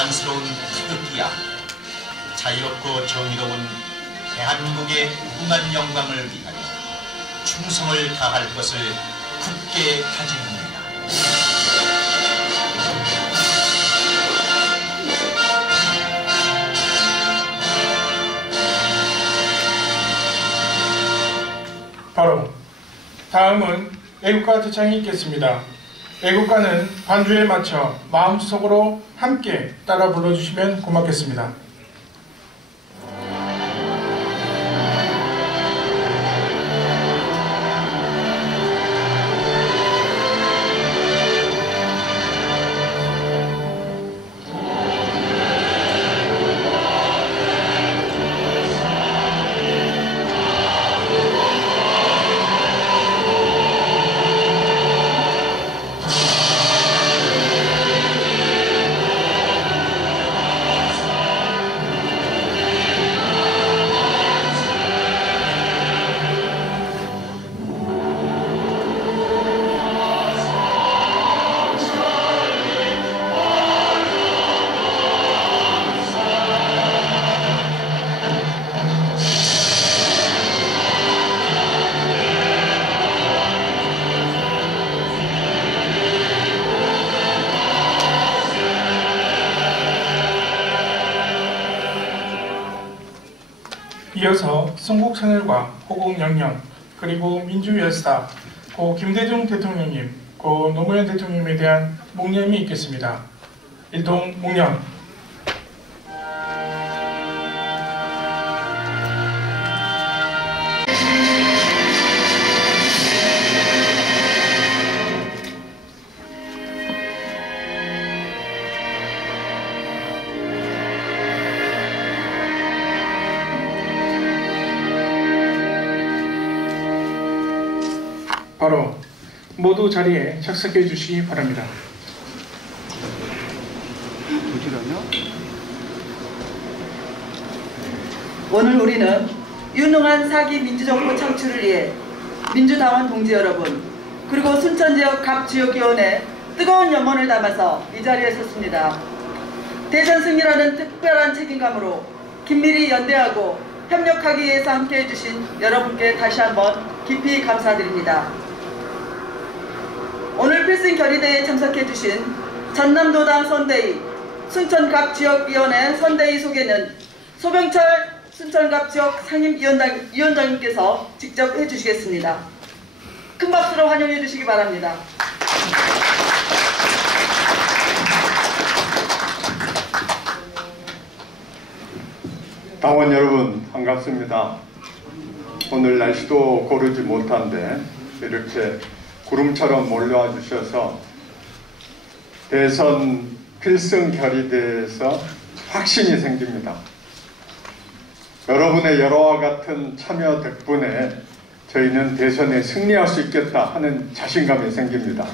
자랑스러운 태극기야, 자유롭고 정의로운 대한민국의 무궁한 영광을 위하여 충성을 다할 것을 굳게 다짐합니다. 바로 다음은 애국가 대창이 있겠습니다. 애국가는 반주에 맞춰 마음속으로 함께 따라 불러주시면 고맙겠습니다. 이어서 순국천을과 호국영령, 그리고 민주열사, 고 김대중 대통령님, 고 노무현 대통령님에 대한 묵념이 있겠습니다. 일동 묵념. 바로 모두 자리에 착석해 주시기 바랍니다. 오늘 우리는 유능한 4기 민주정부 창출을 위해 민주당원 동지 여러분, 그리고 순천지역 각 지역위원회 뜨거운 염원을 담아서 이 자리에 섰습니다. 대선 승리라는 특별한 책임감으로 긴밀히 연대하고 협력하기 위해서 함께해 주신 여러분께 다시 한번 깊이 감사드립니다. 오늘 필승 결의대에 참석해 주신 전남도당 선대위, 순천갑 지역위원회 선대위 소개는 소병철 순천갑 지역 상임위원장님께서 직접 해주시겠습니다. 큰 박수로 환영해 주시기 바랍니다. 당원 여러분 반갑습니다. 오늘 날씨도 고르지 못한데 이렇게 구름처럼 몰려와 주셔서 대선 필승 결의대에서 확신이 생깁니다. 여러분의 여러와 같은 참여 덕분에 저희는 대선에 승리할 수 있겠다 하는 자신감이 생깁니다.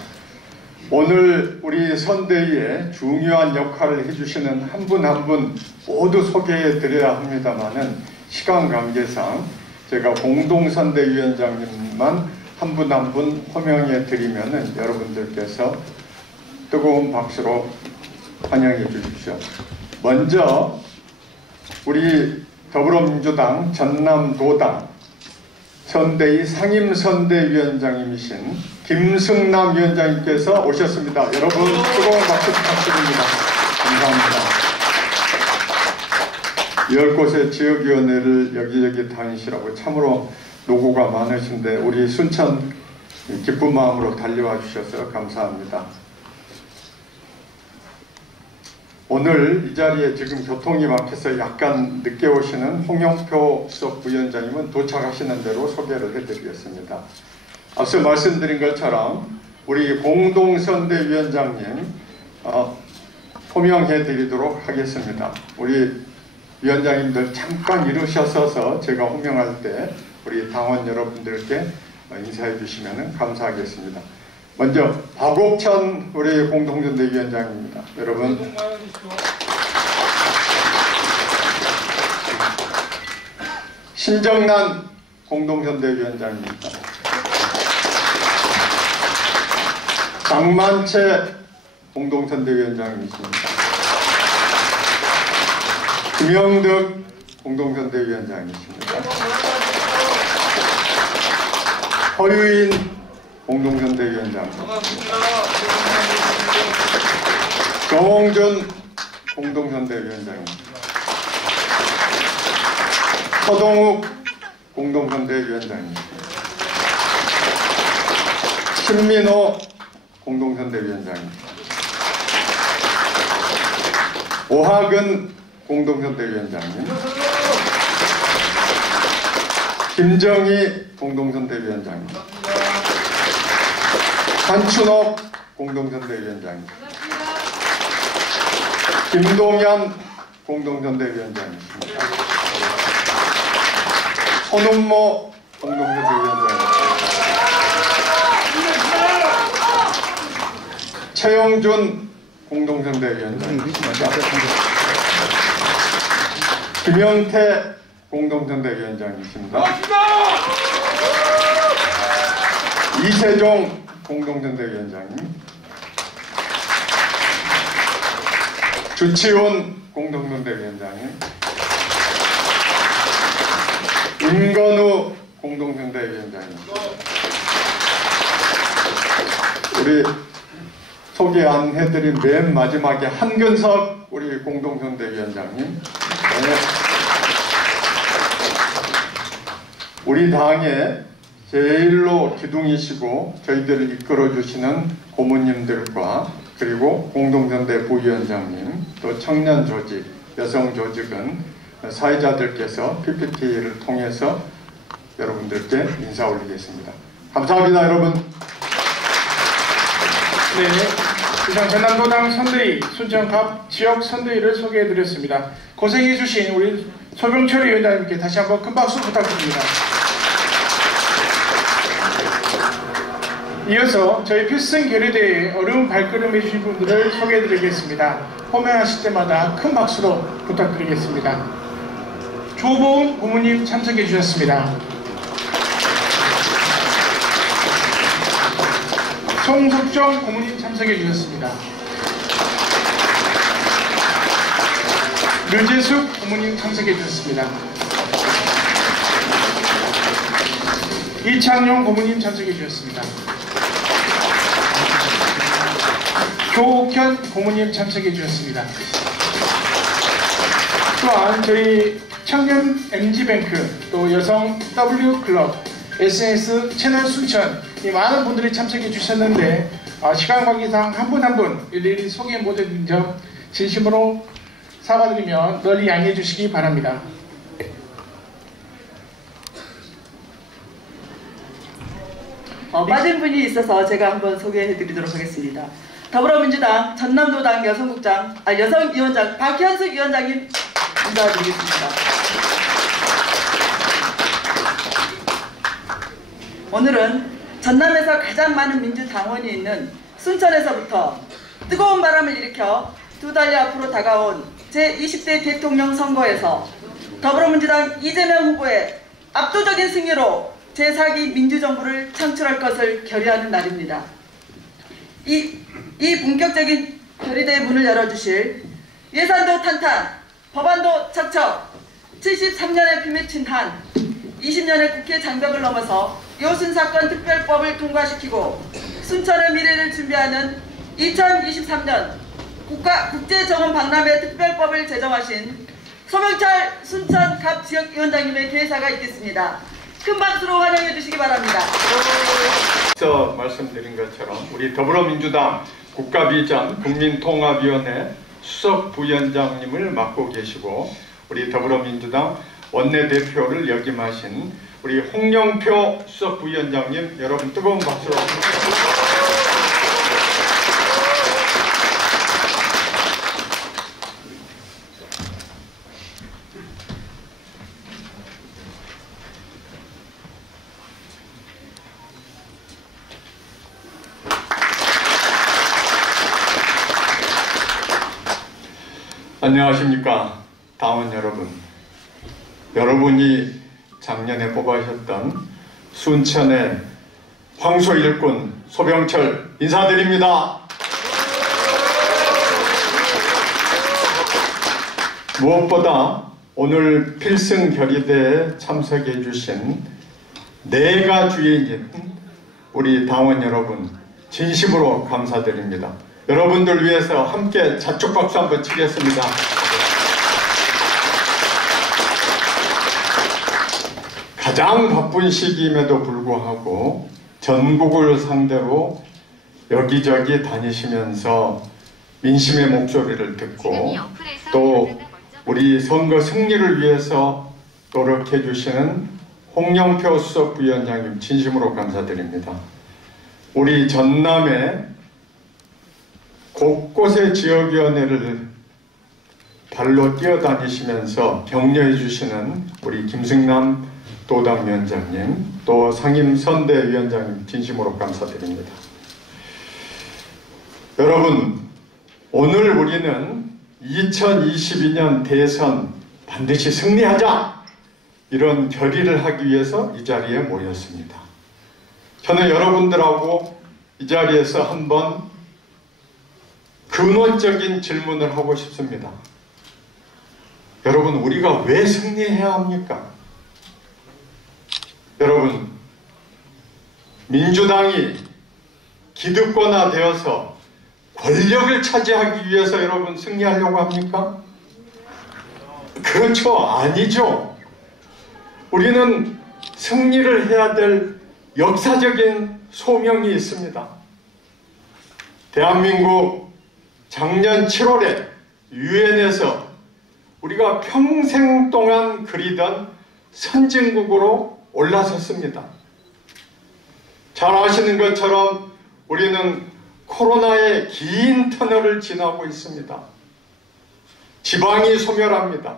오늘 우리 선대위에 중요한 역할을 해주시는 한 분 한 분 모두 소개해 드려야 합니다만은 시간 관계상 제가 공동선대위원장님만 한 분 한 분 호명해 드리면은 여러분들께서 뜨거운 박수로 환영해 주십시오. 먼저 우리 더불어민주당 전남도당 선대위 상임선대위원장님이신 김승남 위원장님께서 오셨습니다. 여러분 뜨거운 박수 부탁드립니다. 감사합니다. 10곳의 지역위원회를 여기저기 다니시라고 참으로 노고가 많으신데 우리 순천 기쁜 마음으로 달려와 주셔서 감사합니다. 오늘 이 자리에 지금 교통이 막혀서 약간 늦게 오시는 홍영표 수석부위원장님은 도착하시는 대로 소개를 해드리겠습니다. 앞서 말씀드린 것처럼 우리 공동선대위원장님 호명해 드리도록 하겠습니다. 우리 위원장님들 잠깐 이루셔서 제가 호명할 때 우리 당원 여러분들께 인사해 주시면 감사하겠습니다. 먼저 박옥천 우리 공동선대위원장입니다. 여러분 신정난 공동선대위원장입니다. 장만채 공동선대위원장이십니다. 김영덕 공동선대위원장이십니다. 허유인 공동선대위원장, 정홍준 공동선대위원장입니다. 서동욱 공동선대위원장입니다. 신민호 공동선대위원장입니다. 오학은 공동선대위원장님, 김정희 공동선대위원장님, 한춘옥 공동선대위원장님, 김동현 공동선대위원장입니다. 손은모 공동선대위원장입니다. 최영준 공동선대위원장입니다. 김영태 공동선대위원장이십니다. 이세종 공동선대위원장님, 주치훈 공동선대위원장님, 임건우 공동선대위원장님, 우리 소개 안 해드린 맨 마지막에 한근석 우리 공동선대위원장님, 네. 우리 당의 제일로 기둥이시고 저희들을 이끌어주시는 고모님들과 그리고 공동선대 부위원장님, 또 청년 조직, 여성 조직은 사회자들께서 PPT를 통해서 여러분들께 인사 올리겠습니다. 감사합니다, 여러분. 네, 이상 전남도당 선대위, 순천갑 지역 선대위를 소개해드렸습니다. 고생해주신 우리 소병철 위원장님께 다시 한번 큰 박수 부탁드립니다. 이어서 저희 필승 결의대회에 어려운 발걸음 해주신 분들을 소개해드리겠습니다. 호명하실 때마다 큰 박수로 부탁드리겠습니다. 조보은 고모님 참석해 주셨습니다. 송석정 고모님 참석해 주셨습니다. 류재숙 고모님 참석해 주셨습니다. 이창용 고모님 참석해 주셨습니다. 조옥현 고모님 참석해 주셨습니다. 또한 저희 청년 MG뱅크, 또 여성 W클럽, SNS 채널 순천 이 많은 분들이 참석해 주셨는데 시간 관계상 한 분 한 분 일일이 소개 못해드린 점 진심으로 사과드리며 널리 양해해 주시기 바랍니다. 빠진 분이 있어서 제가 한번 소개해드리도록 하겠습니다. 더불어민주당 전남도당 여성위원장 박현숙 위원장님 인사드리겠습니다. 오늘은 전남에서 가장 많은 민주당원이 있는 순천에서부터 뜨거운 바람을 일으켜 두 달여 앞으로 다가온 제20대 대통령 선거에서 더불어민주당 이재명 후보의 압도적인 승리로 제4기 민주정부를 창출할 것을 결의하는 날입니다. 이 본격적인 결의대의 문을 열어주실 예산도 탄탄, 법안도 척척, 73년의 피맺힌 한, 20년의 국회 장벽을 넘어서 요순사건 특별법을 통과시키고 순천의 미래를 준비하는 2023년 국제정원 박람회 특별법을 제정하신 소병철 순천갑 지역위원장님의 개사가 있겠습니다. 큰 박수로 환영해 주시기 바랍니다. 앞서 말씀드린 것처럼 우리 더불어민주당 국가비전 국민통합위원회 수석 부위원장님을 맡고 계시고 우리 더불어민주당 원내대표를 역임하신 우리 홍영표 수석 부위원장님, 여러분 뜨거운 박수로 안녕하십니까 당원 여러분. 여러분이 작년에 뽑아주셨던 순천의 황소 일꾼 소병철 인사드립니다. 무엇보다 오늘 필승 결의대에 참석해 주신 내가 주인인 우리 당원 여러분 진심으로 감사드립니다. 여러분들 위해서 함께 자축 박수 한번 치겠습니다. 가장 바쁜 시기임에도 불구하고 전국을 상대로 여기저기 다니시면서 민심의 목소리를 듣고 또 우리 선거 승리를 위해서 노력해 주시는 홍영표 수석부위원장님 진심으로 감사드립니다. 우리 전남의 곳곳의 지역위원회를 발로 뛰어다니시면서 격려해 주시는 우리 김승남 도당위원장님 또 상임선대위원장님 진심으로 감사드립니다. 여러분, 오늘 우리는 2022년 대선 반드시 승리하자 이런 결의를 하기 위해서 이 자리에 모였습니다. 저는 여러분들하고 이 자리에서 한번 근원적인 질문을 하고 싶습니다. 여러분, 우리가 왜 승리해야 합니까? 여러분, 민주당이 기득권화되어서 권력을 차지하기 위해서 여러분 승리하려고 합니까? 그렇죠. 아니죠. 우리는 승리를 해야 될 역사적인 소명이 있습니다. 대한민국 작년 7월에 유엔에서 우리가 평생 동안 그리던 선진국으로 올라섰습니다. 잘 아시는 것처럼 우리는 코로나의 긴 터널을 지나고 있습니다. 지방이 소멸합니다.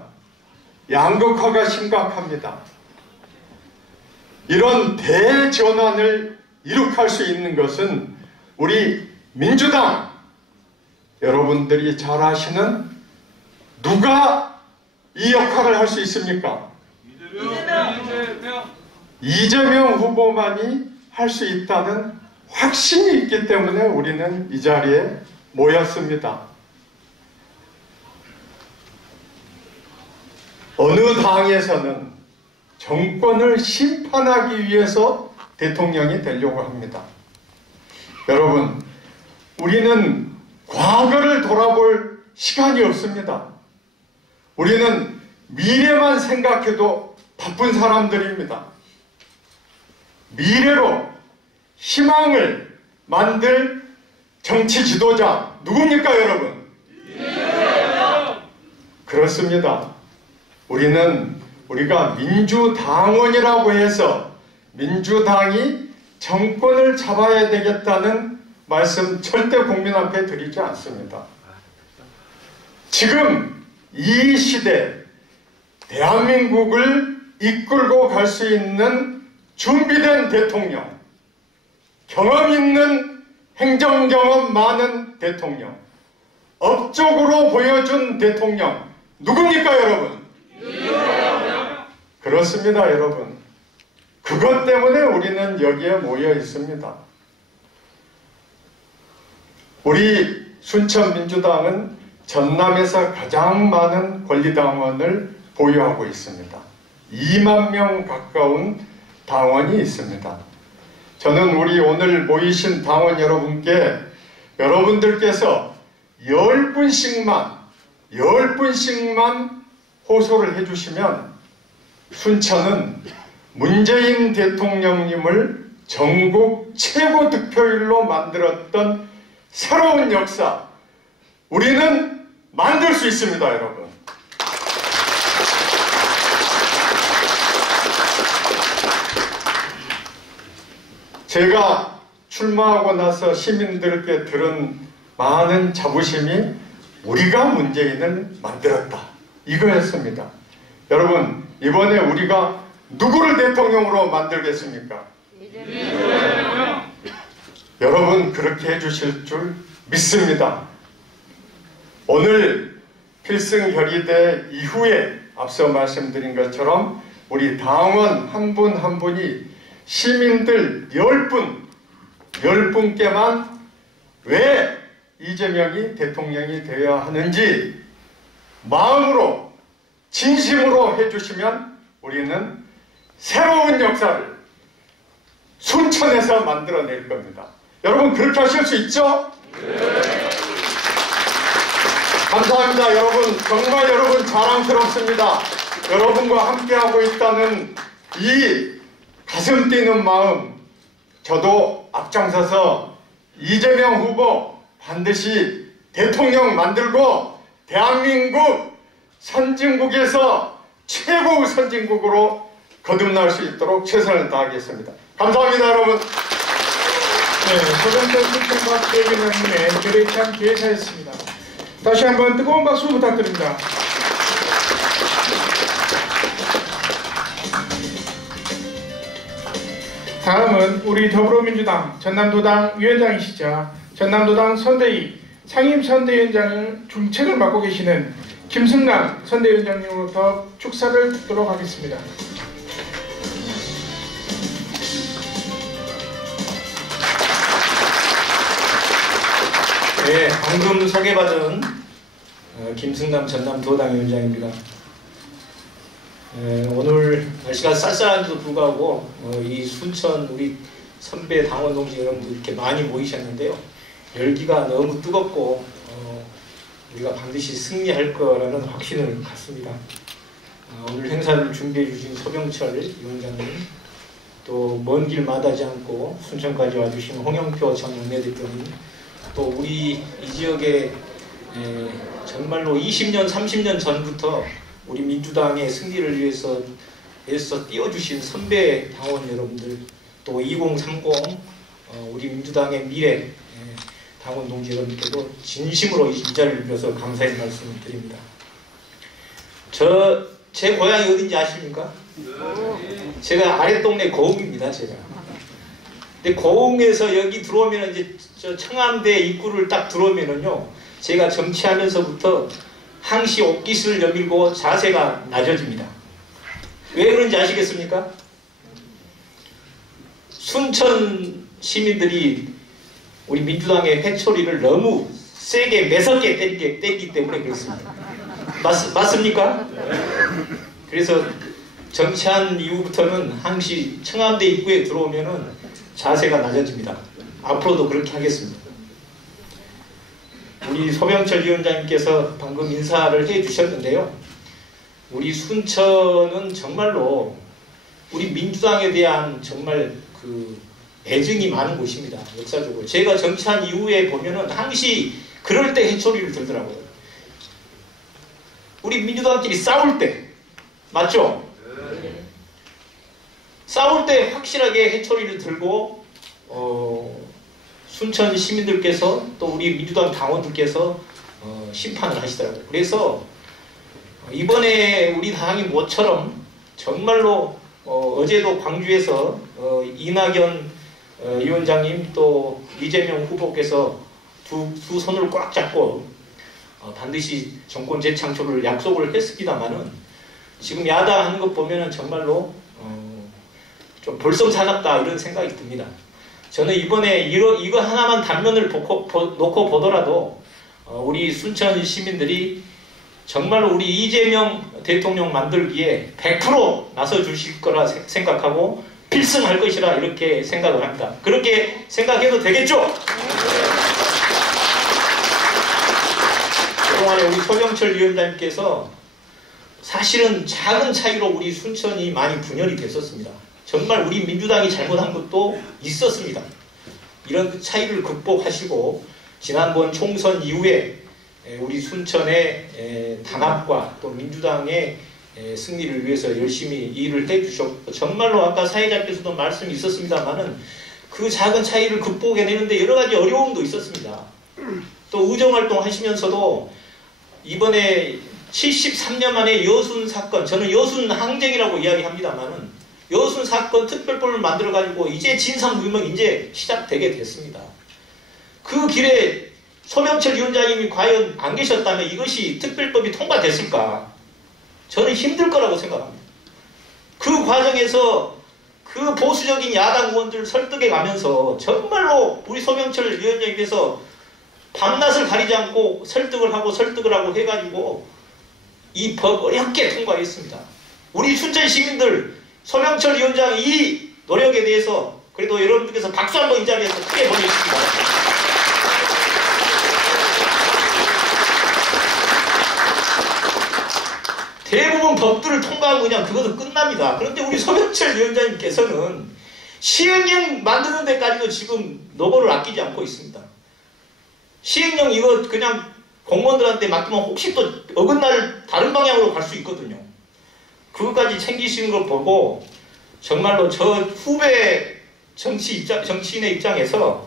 양극화가 심각합니다. 이런 대전환을 이룩할 수 있는 것은 우리 민주당, 여러분들이 잘 아시는 누가 이 역할을 할 수 있습니까? 이재명 후보만이 할 수 있다는 확신이 있기 때문에 우리는 이 자리에 모였습니다. 어느 당에서는 정권을 심판하기 위해서 대통령이 되려고 합니다. 여러분, 우리는 과거를 돌아볼 시간이 없습니다. 우리는 미래만 생각해도 바쁜 사람들입니다. 미래로 희망을 만들 정치 지도자 누굽니까, 여러분? 그렇습니다. 우리가 민주당원이라고 해서 민주당이 정권을 잡아야 되겠다는 말씀 절대 국민 앞에 드리지 않습니다. 지금 이 시대 대한민국을 이끌고 갈 수 있는 준비된 대통령, 경험 있는 행정 경험 많은 대통령, 업적으로 보여준 대통령 누굽니까, 여러분? 그렇습니다, 여러분. 그것 때문에 우리는 여기에 모여 있습니다. 우리 순천민주당은 전남에서 가장 많은 권리당원을 보유하고 있습니다. 2만 명 가까운 당원이 있습니다. 저는 우리 오늘 모이신 당원 여러분께 여러분들께서 10분씩만 호소를 해주시면 순천은 문재인 대통령님을 전국 최고 득표율로 만들었던 새로운 역사, 우리는 만들 수 있습니다, 여러분. 제가 출마하고 나서 시민들께 들은 많은 자부심이 우리가 문재인을 만들었다, 이거였습니다. 여러분, 이번에 우리가 누구를 대통령으로 만들겠습니까? 여러분, 그렇게 해주실 줄 믿습니다. 오늘 필승 결의대 이후에 앞서 말씀드린 것처럼 우리 당원 한 분 한 분이 시민들 10분께만 왜 이재명이 대통령이 되어야 하는지 마음으로 진심으로 해주시면 우리는 새로운 역사를 순천에서 만들어낼 겁니다. 여러분 그렇게 하실 수 있죠? 네. 감사합니다. 여러분 정말 여러분 자랑스럽습니다. 여러분과 함께하고 있다는 이 가슴 뛰는 마음, 저도 앞장서서 이재명 후보 반드시 대통령 만들고 대한민국 선진국에서 최고 선진국으로 거듭날 수 있도록 최선을 다하겠습니다. 감사합니다, 여러분. 네, 서병철 순천과 대변인님의 결의찬 기회사였습니다. 다시 한번 뜨거운 박수 부탁드립니다. 다음은 우리 더불어민주당 전남도당 위원장이시자 전남도당 선대위 상임선대위원장을 중책을 맡고 계시는 김승남 선대위원장님으로부터 축사를 듣도록 하겠습니다. 네, 방금 소개받은 김승남 전남도당 위원장입니다. 오늘 날씨가 쌀쌀한데도 불구하고 이 순천 우리 선배 당원 동지 여러분들 이렇게 많이 모이셨는데요. 열기가 너무 뜨겁고 우리가 반드시 승리할 거라는 확신을 갖습니다. 오늘 행사를 준비해 주신 서병철 위원장님, 또 먼 길 마다하지 않고 순천까지 와주신 홍영표 전 원내대표님, 또 우리 이 지역에 정말로 20년, 30년 전부터 우리 민주당의 승리를 위해서 애써 띄워주신 선배 당원 여러분들, 또 2030 우리 민주당의 미래 당원 동지 여러분께도 진심으로 이 자리를 빌어서 감사의 말씀을 드립니다. 제 고향이 어딘지 아십니까? 제가 아랫동네 고흥입니다. 제가. 근데 고흥에서 여기 들어오면 이제 저 청암대 입구를 딱 들어오면은요, 제가 정치하면서부터 항시 옷깃을 여밀고 자세가 낮아집니다. 왜 그런지 아시겠습니까? 순천 시민들이 우리 민주당의 회초리를 너무 세게 매섭게 때리기 때문에 그렇습니다. 맞습니까? 그래서 정치한 이후부터는 항시 청암대 입구에 들어오면은 자세가 낮아집니다. 앞으로도 그렇게 하겠습니다. 우리 서병철 위원장님께서 방금 인사를 해주셨는데요. 우리 순천은 정말로 우리 민주당에 대한 정말 그 애증이 많은 곳입니다. 역사적으로. 제가 정치한 이후에 보면은 항시 그럴 때 해초리를 들더라고요. 우리 민주당끼리 싸울 때. 맞죠? 네. 싸울 때 확실하게 해초리를 들고 순천 시민들께서 또 우리 민주당 당원들께서 심판을 하시더라고요. 그래서 이번에 우리 당이 모처럼 정말로 어제도 광주에서 이낙연 위원장님 또 이재명 후보께서 두 손을 꽉 잡고 반드시 정권 재창출을 약속을 했습니다만은 지금 야당 하는 것 보면은 정말로 좀 볼썽사납다 이런 생각이 듭니다. 저는 이번에 이거 하나만 단면을 놓고 보더라도 우리 순천 시민들이 정말로 우리 이재명 대통령 만들기에 100% 나서 주실 거라 생각하고 필승할 것이라 이렇게 생각을 합니다. 그렇게 생각해도 되겠죠? 그동안에 우리 서병철 위원장님께서 사실은 작은 차이로 우리 순천이 많이 분열이 됐었습니다. 정말 우리 민주당이 잘못한 것도 있었습니다. 이런 차이를 극복하시고 지난번 총선 이후에 우리 순천의 단합과 또 민주당의 승리를 위해서 열심히 일을 해주셨고 정말로 아까 사회자께서도 말씀이 있었습니다만은 그 작은 차이를 극복해내는데 여러 가지 어려움도 있었습니다. 또 의정활동 하시면서도 이번에 73년 만에 여순 사건, 저는 여순 항쟁이라고 이야기합니다만은 여순 사건 특별법을 만들어가지고 이제 진상규명 이제 시작되게 됐습니다. 그 길에 서병철 위원장님이 과연 안 계셨다면 이것이 특별법이 통과됐을까? 저는 힘들 거라고 생각합니다. 그 과정에서 그 보수적인 야당 의원들 설득해 가면서 정말로 우리 서병철 위원장님께서 밤낮을 가리지 않고 설득을 하고 해가지고 이 법 어렵게 통과했습니다. 우리 춘천 시민들 서명철 위원장 이 노력에 대해서 그래도 여러분들께서 박수 한번 이 자리에서 크게 보내주시기 바랍니다. 대부분 법들을 통과하고 그냥 그것은 끝납니다. 그런데 우리 서명철 위원장님께서는 시행령 만드는 데까지도 지금 노고를 아끼지 않고 있습니다. 시행령 이거 그냥 공무원들한테 맡기면 혹시 또 어긋날 다른 방향으로 갈 수 있거든요. 그것까지 챙기시는 걸 보고 정말로 저 후배 정치인의 입장에서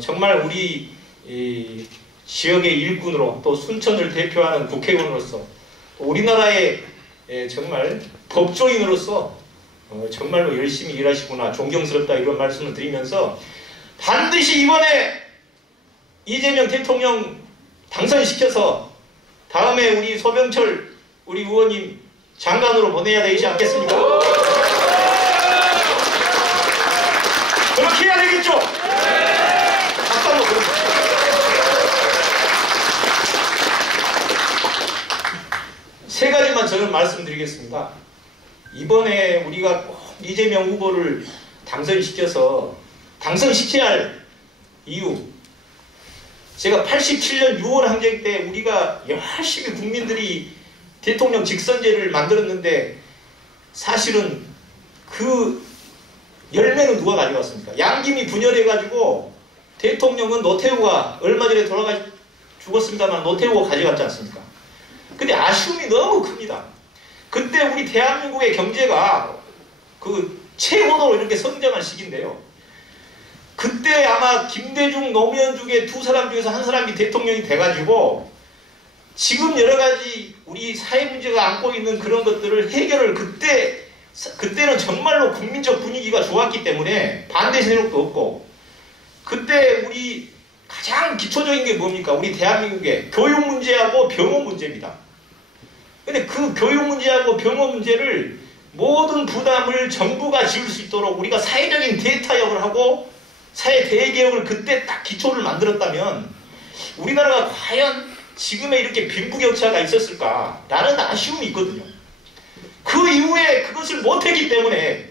정말 우리 이 지역의 일꾼으로 또 순천을 대표하는 국회의원으로서 우리나라의 정말 법조인으로서 정말로 열심히 일하시구나 존경스럽다 이런 말씀을 드리면서 반드시 이번에 이재명 대통령 당선시켜서 다음에 우리 서명철 우리 의원님 장관으로 보내야 되지 않겠습니까? 그렇게 해야 되겠죠? 박수 한번 보내주십시오. 세 가지만 저는 말씀드리겠습니다. 이번에 우리가 이재명 후보를 당선시켜야 할 이유, 제가 87년 6월 항쟁 때 우리가 열심히 국민들이 대통령 직선제를 만들었는데 사실은 그 열매는 누가 가져갔습니까? 양김이 분열해가지고 대통령은 노태우가 얼마 전에 죽었습니다만 노태우가 가져갔지 않습니까? 근데 아쉬움이 너무 큽니다. 그때 우리 대한민국의 경제가 그 최고로 이렇게 성장한 시기인데요. 그때 아마 김대중, 노무현 중에 두 사람 중에서 한 사람이 대통령이 돼가지고 지금 여러 가지 우리 사회 문제가 안고 있는 그런 것들을 해결을 그때는 정말로 국민적 분위기가 좋았기 때문에 반대 세력도 없고 그때 우리 가장 기초적인 게 뭡니까? 우리 대한민국의 교육 문제하고 병원 문제입니다. 근데 그 교육 문제하고 병원 문제를 모든 부담을 정부가 지을 수 있도록 우리가 사회적인 대타협을 하고 사회 대개혁을 그때 딱 기초를 만들었다면 우리나라가 과연 지금의 이렇게 빈부격차가 있었을까라는 아쉬움이 있거든요. 그 이후에 그것을 못했기 때문에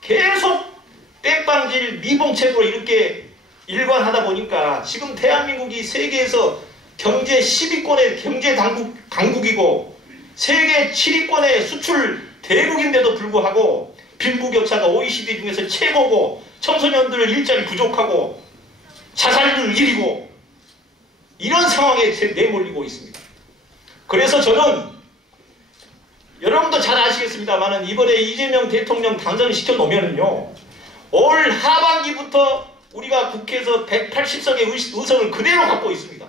계속 땜빵질 미봉책으로 이렇게 일관하다 보니까 지금 대한민국이 세계에서 경제 10위권의 경제 강국이고 세계 7위권의 수출 대국인데도 불구하고 빈부격차가 OECD 중에서 최고고 청소년들 일자리 부족하고 자살률 1위고 이런 상황에 내몰리고 있습니다. 그래서 저는 여러분도 잘 아시겠습니다만 이번에 이재명 대통령 당선시켜 놓으면요 올 하반기부터 우리가 국회에서 180석의 의석을 그대로 갖고 있습니다.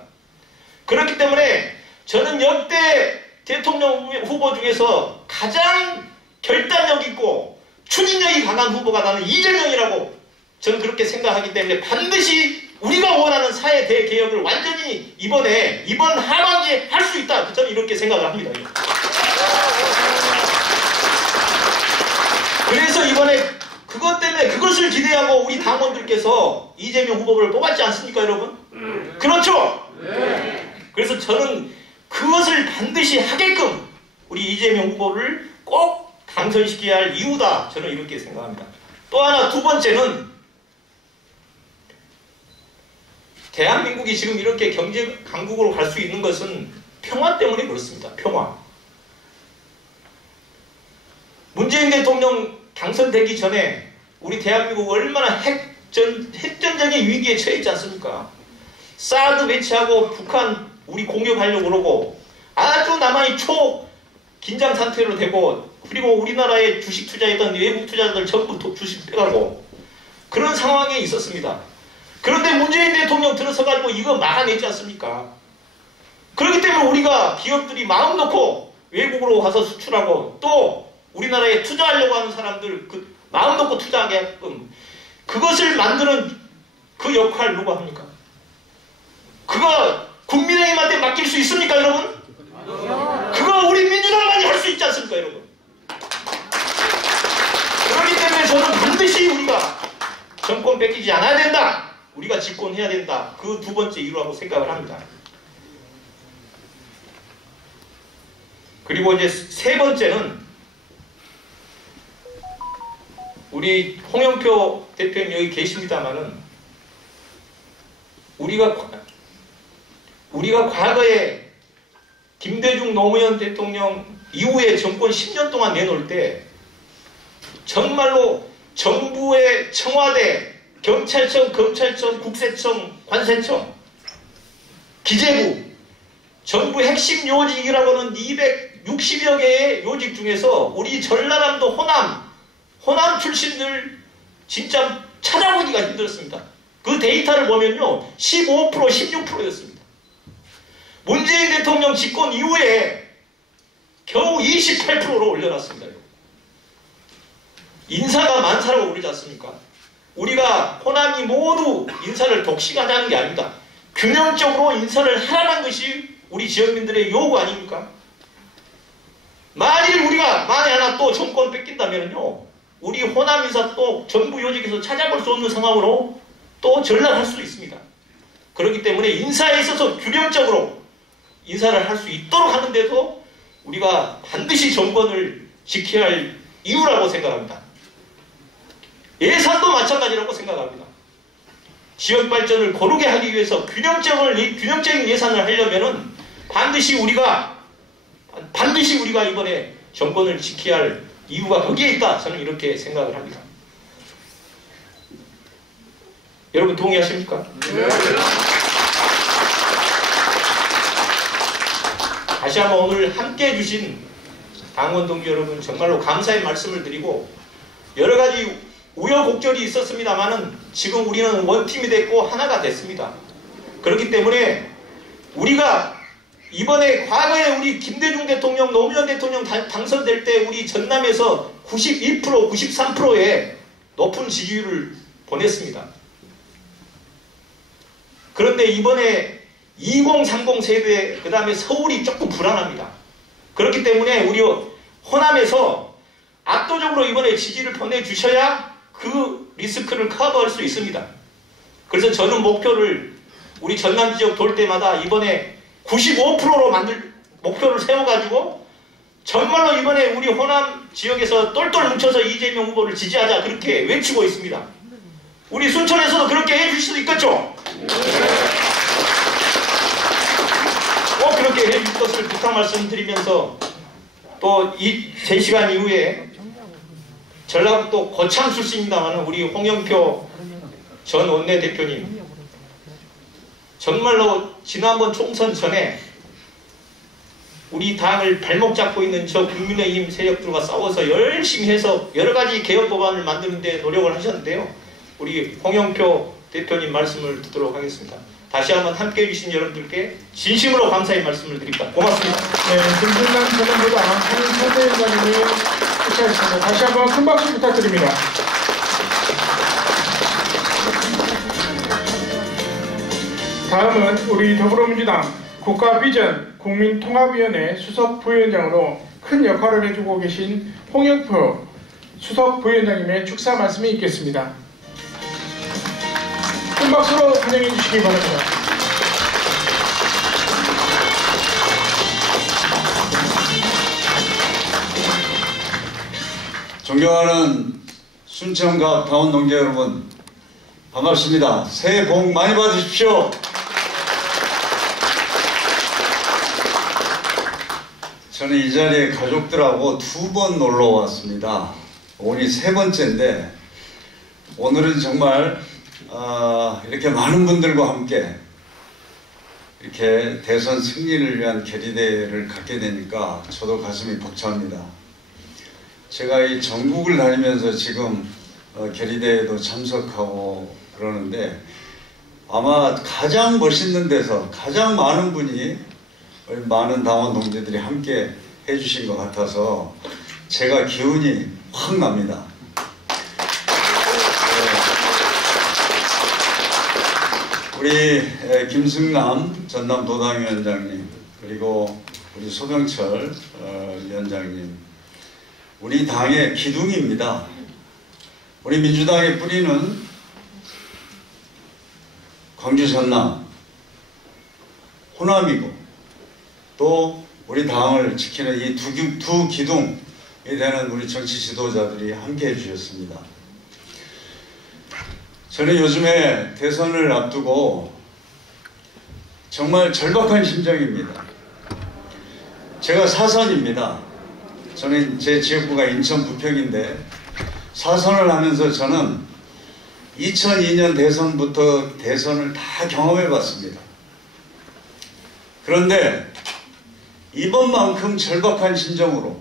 그렇기 때문에 저는 역대 대통령 후보 중에서 가장 결단력 있고 추진력이 강한 후보가 나는 이재명이라고 저는 그렇게 생각하기 때문에 반드시 우리가 원하는 사회 대개혁을 완전히 이번 하반기에 할 수 있다. 저는 이렇게 생각을 합니다. 그래서 이번에 그것 때문에 그것을 기대하고 우리 당원들께서 이재명 후보를 뽑았지 않습니까, 여러분? 그렇죠? 네. 그래서 저는 그것을 반드시 하게끔 우리 이재명 후보를 꼭 당선시켜야 할 이유다. 저는 이렇게 생각합니다. 또 하나 두 번째는 대한민국이 지금 이렇게 경제 강국으로 갈 수 있는 것은 평화 때문에 그렇습니다. 평화. 문재인 대통령 당선되기 전에 우리 대한민국 얼마나 핵전쟁의 위기에 처했지 않습니까? 사드 배치하고 북한 우리 공격하려고 그러고 아주 남한이 초긴장 상태로 되고 그리고 우리나라에 주식 투자했던 외국 투자자들 전부 주식 빼가고 그런 상황에 있었습니다. 그런데 문재인 대통령 들어서가지고 이거 막아냈지 않습니까? 그렇기 때문에 우리가 기업들이 마음 놓고 외국으로 가서 수출하고 또 우리나라에 투자하려고 하는 사람들 마음 놓고 투자하게끔 그것을 만드는 그 역할 누가 합니까? 그거 국민의힘한테 맡길 수 있습니까, 여러분? 그거 우리 민주당만이 할 수 있지 않습니까, 여러분? 그렇기 때문에 저는 반드시 우리가 정권 뺏기지 않아야 된다. 우리가 집권해야 된다. 그 두 번째 이유라고 생각을 합니다. 그리고 이제 세 번째는 우리 홍영표 대표님 여기 계십니다만은 우리가 과거에 김대중 노무현 대통령 이후에 정권 10년 동안 내놓을 때 정말로 정부의 청와대, 경찰청, 검찰청, 국세청, 관세청, 기재부, 정부 핵심 요직이라고 하는 260여 개의 요직 중에서 우리 전라남도 호남 출신들 진짜 찾아보기가 힘들었습니다. 그 데이터를 보면요 15%, 16%였습니다. 문재인 대통령 집권 이후에 겨우 28%로 올려놨습니다. 인사가 많다라고 그러지 않습니까? 우리가 호남이 모두 인사를 독식하자는 게 아닙니다. 균형적으로 인사를 하라는 것이 우리 지역민들의 요구 아닙니까? 만일 우리가 만에 하나 또 정권 뺏긴다면요 우리 호남 인사 또 정부 요직에서 찾아볼 수 없는 상황으로 또 전락할 수도 있습니다. 그렇기 때문에 인사에 있어서 균형적으로 인사를 할 수 있도록 하는데도 우리가 반드시 정권을 지켜야 할 이유라고 생각합니다. 예산도 마찬가지라고 생각합니다. 지역 발전을 고르게 하기 위해서 균형적인 예산을 하려면은 반드시 우리가 이번에 정권을 지켜야 할 이유가 거기에 있다. 저는 이렇게 생각을 합니다. 여러분 동의하십니까? 네. 다시 한번 오늘 함께 해주신 당원 동지 여러분 정말로 감사의 말씀을 드리고 여러 가지 우여곡절이 있었습니다만은 지금 우리는 원팀이 됐고 하나가 됐습니다. 그렇기 때문에 우리가 이번에 과거에 우리 김대중 대통령, 노무현 대통령 당선될 때 우리 전남에서 91%, 93%의 높은 지지율을 보냈습니다. 그런데 이번에 2030 세대, 그 다음에 서울이 조금 불안합니다. 그렇기 때문에 우리 호남에서 압도적으로 이번에 지지를 보내주셔야 그 리스크를 커버할 수 있습니다. 그래서 저는 목표를 우리 전남 지역 돌 때마다 이번에 95%로 만들 목표를 세워가지고 정말로 이번에 우리 호남 지역에서 똘똘 뭉쳐서 이재명 후보를 지지하자 그렇게 외치고 있습니다. 우리 순천에서도 그렇게 해줄 수도 있겠죠? 꼭 그렇게 해줄 것을 부탁 말씀드리면서 또 제 시간 이후에 전라북도 고창 출신입니다만 우리 홍영표 전 원내대표님 정말로 지난번 총선 전에 우리 당을 발목 잡고 있는 저 국민의힘 세력들과 싸워서 열심히 해서 여러 가지 개혁 법안을 만드는 데 노력을 하셨는데요. 우리 홍영표 대표님 말씀을 듣도록 하겠습니다. 다시 한번 함께해 주신 여러분들께 진심으로 감사의 말씀을 드립니다. 고맙습니다. 네, 김승남 전남보다 한선대위원장님이 시작했습니다. 다시 한번 큰 박수 부탁드립니다. 다음은 우리 더불어민주당 국가비전 국민통합위원회 수석 부위원장으로 큰 역할을 해주고 계신 홍영표 수석 부위원장님의 축사 말씀이 있겠습니다. 큰 박수로 환영해 주시기 바랍니다. 존경하는 순천갑 당원 동지 여러분 반갑습니다. 새해 복 많이 받으십시오. 저는 이 자리에 가족들하고 2번 놀러 왔습니다. 오늘 3번째인데 오늘은 정말 이렇게 많은 분들과 함께 이렇게 대선 승리를 위한 결의대회를 갖게 되니까 저도 가슴이 벅찹니다. 제가 이 전국을 다니면서 지금 결의대회도 참석하고 그러는데 아마 가장 멋있는 데서 가장 많은 분이 많은 당원 동지들이 함께 해주신 것 같아서 제가 기운이 확 납니다. 우리 김승남 전남도당위원장님 그리고 우리 소병철 위원장님 우리 당의 기둥입니다. 우리 민주당의 뿌리는 광주 전남, 호남이고 또 우리 당을 지키는 이 두 기둥이 되는 우리 정치 지도자들이 함께 해주셨습니다. 저는 요즘에 대선을 앞두고 정말 절박한 심정입니다. 제가 사선입니다. 저는 제 지역구가 인천 부평인데 사선을 하면서 저는 2002년 대선부터 대선을 다 경험해 봤습니다. 그런데 이번만큼 절박한 심정으로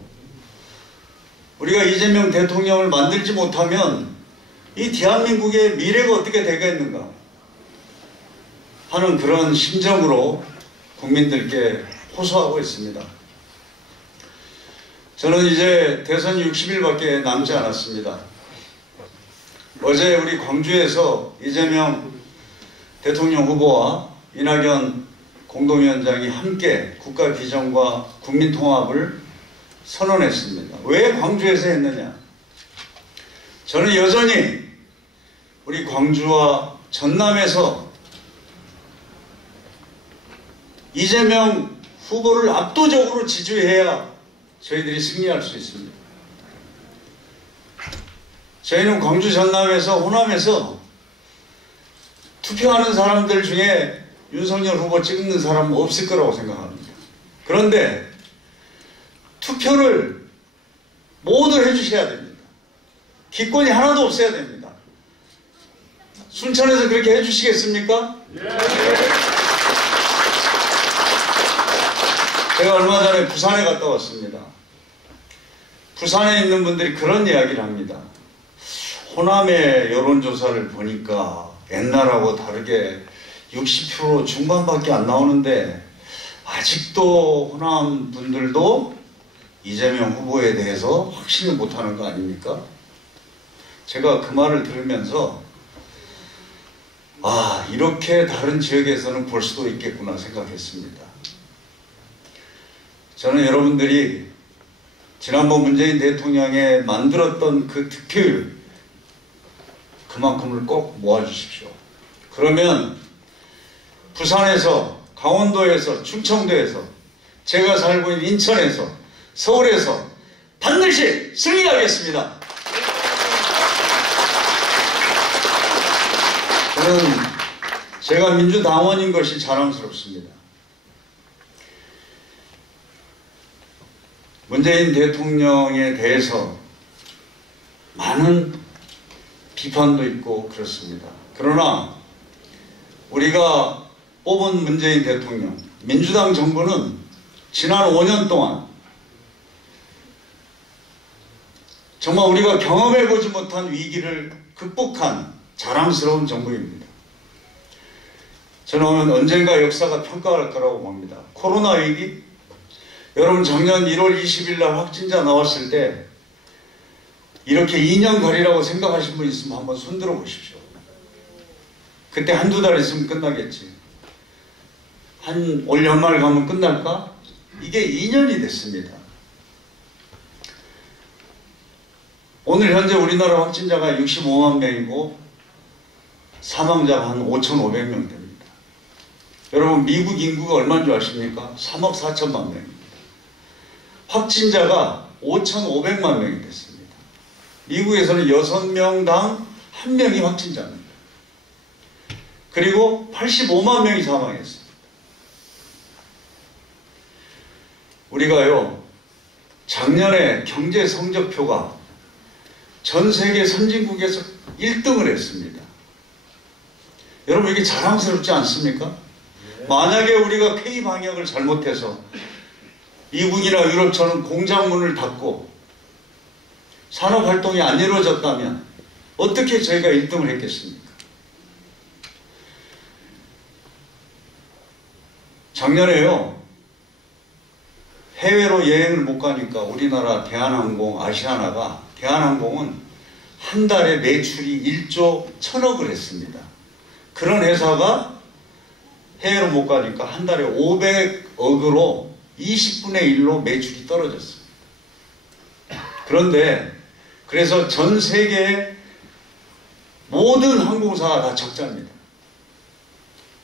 우리가 이재명 대통령을 만들지 못하면 이 대한민국의 미래가 어떻게 되겠는가 하는 그런 심정으로 국민들께 호소하고 있습니다. 저는 이제 대선 60일밖에 남지 않았습니다. 어제 우리 광주에서 이재명 대통령 후보와 이낙연 공동위원장이 함께 국가 비전과 국민 통합을 선언했습니다. 왜 광주에서 했느냐? 저는 여전히 우리 광주와 전남에서 이재명 후보를 압도적으로 지지해야 저희들이 승리할 수 있습니다. 저희는 광주 전남에서 호남에서 투표하는 사람들 중에 윤석열 후보 찍는 사람은 없을 거라고 생각합니다. 그런데 투표를 모두 해주셔야 됩니다. 기권이 하나도 없어야 됩니다. 순천에서 그렇게 해주시겠습니까? 제가 얼마 전에 부산에 갔다 왔습니다. 부산에 있는 분들이 그런 이야기를 합니다. 호남의 여론조사를 보니까 옛날하고 다르게 60% 중반밖에 안 나오는데 아직도 호남 분들도 이재명 후보에 대해서 확신을 못하는 거 아닙니까? 제가 그 말을 들으면서 아, 이렇게 다른 지역에서는 볼 수도 있겠구나 생각했습니다. 저는 여러분들이 지난번 문재인 대통령이 만들었던 그 득표율 그만큼을 꼭 모아주십시오. 그러면 부산에서, 강원도에서, 충청도에서, 제가 살고 있는 인천에서, 서울에서 반드시 승리하겠습니다. 저는 제가 민주당원인 것이 자랑스럽습니다. 문재인 대통령에 대해서 많은 비판도 있고 그렇습니다. 그러나 우리가 뽑은 문재인 대통령, 민주당 정부는 지난 5년 동안 정말 우리가 경험해보지 못한 위기를 극복한 자랑스러운 정부입니다. 저는 언젠가 역사가 평가할 거라고 봅니다. 코로나 위기, 여러분 작년 1월 20일 날 확진자 나왔을 때 이렇게 2년 거리라고 생각하신 분 있으면 한번 손들어 보십시오. 그때 한두 달 있으면 끝나겠지. 올 연말 가면 끝날까? 이게 2년이 됐습니다. 오늘 현재 우리나라 확진자가 65만 명이고 사망자가 한 5,500명 됩니다. 여러분 미국 인구가 얼마인 줄 아십니까? 3억 4천만 명입니다. 확진자가 5,500만 명이 됐습니다. 미국에서는 6명당 1명이 확진자입니다. 그리고 85만 명이 사망했습니다. 우리가요, 작년에 경제 성적표가 전 세계 선진국에서 1등을 했습니다. 여러분 이게 자랑스럽지 않습니까? 만약에 우리가 K 방역을 잘못해서 미국이나 유럽처럼 공장문을 닫고 산업활동이 안 이루어졌다면 어떻게 저희가 1등을 했겠습니까? 작년에요, 해외로 여행을 못 가니까 우리나라 대한항공, 아시아나가 대한항공은 한 달에 매출이 1조 1,000억을 했습니다. 그런 회사가 해외로 못 가니까 한 달에 500억으로 20분의 1로 매출이 떨어졌습니다. 그런데 그래서 전 세계의 모든 항공사가 다 적자입니다.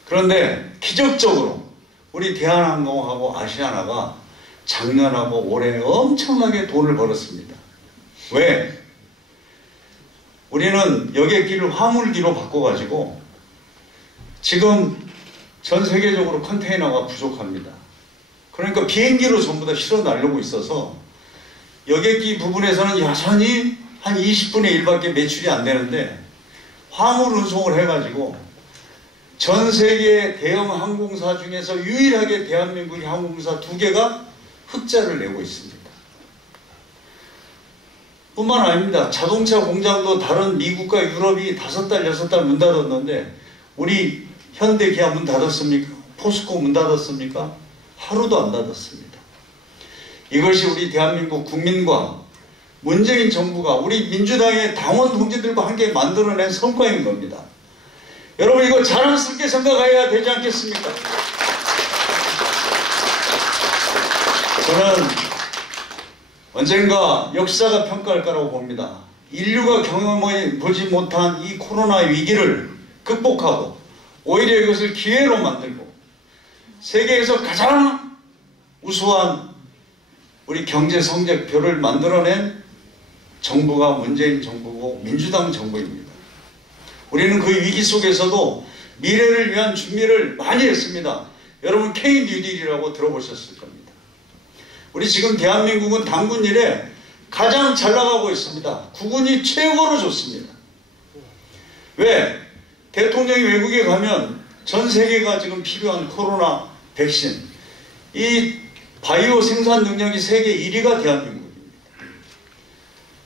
그런데 기적적으로 우리 대한항공하고 아시아나가 작년하고 올해 엄청나게 돈을 벌었습니다. 왜? 우리는 여객기를 화물기로 바꿔가지고 지금 전 세계적으로 컨테이너가 부족합니다. 그러니까 비행기로 전부 다 실어 나르고 있어서 여객기 부분에서는 여전히 한 20분의 1밖에 매출이 안 되는데 화물 운송을 해가지고 전 세계 대형 항공사 중에서 유일하게 대한민국의 항공사 2개가 흑자를 내고 있습니다. 뿐만 아닙니다. 자동차 공장도 다른 미국과 유럽이 5달, 6달 문 닫았는데 우리 현대 기아 문 닫았습니까? 포스코 문 닫았습니까? 하루도 안 닫았습니다. 이것이 우리 대한민국 국민과 문재인 정부가 우리 민주당의 당원 동지들과 함께 만들어낸 성과인 겁니다. 여러분 이거 자랑스럽게 생각해야 되지 않겠습니까? 저는 언젠가 역사가 평가할 거라고 봅니다. 인류가 경험해보지 못한 이 코로나 위기를 극복하고 오히려 이것을 기회로 만들고 세계에서 가장 우수한 우리 경제 성적표를 만들어낸 정부가 문재인 정부고 민주당 정부입니다. 우리는 그 위기 속에서도 미래를 위한 준비를 많이 했습니다. 여러분 K 뉴딜이라고 들어보셨을 겁니다. 우리 지금 대한민국은 단군 이래 가장 잘 나가고 있습니다. 국운이 최고로 좋습니다. 왜? 대통령이 외국에 가면 전 세계가 지금 필요한 코로나 백신, 이 바이오 생산 능력이 세계 1위가 대한민국입니다.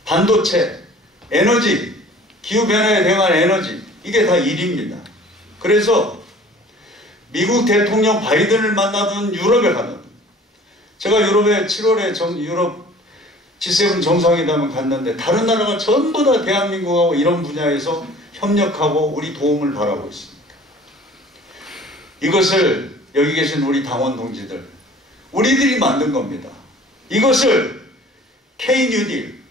반도체, 에너지, 기후변화에 대응한 에너지, 이게 다 1위입니다. 그래서 미국 대통령 바이든을 만나든 유럽에 가든, 제가 유럽에 7월에 유럽 G7 정상회담을 갔는데 다른 나라가 전부 다 대한민국하고 이런 분야에서 협력하고 우리 도움을 바라고 있습니다. 이것을 여기 계신 우리 당원 동지들, 우리들이 만든 겁니다. 이것을 K-뉴딜,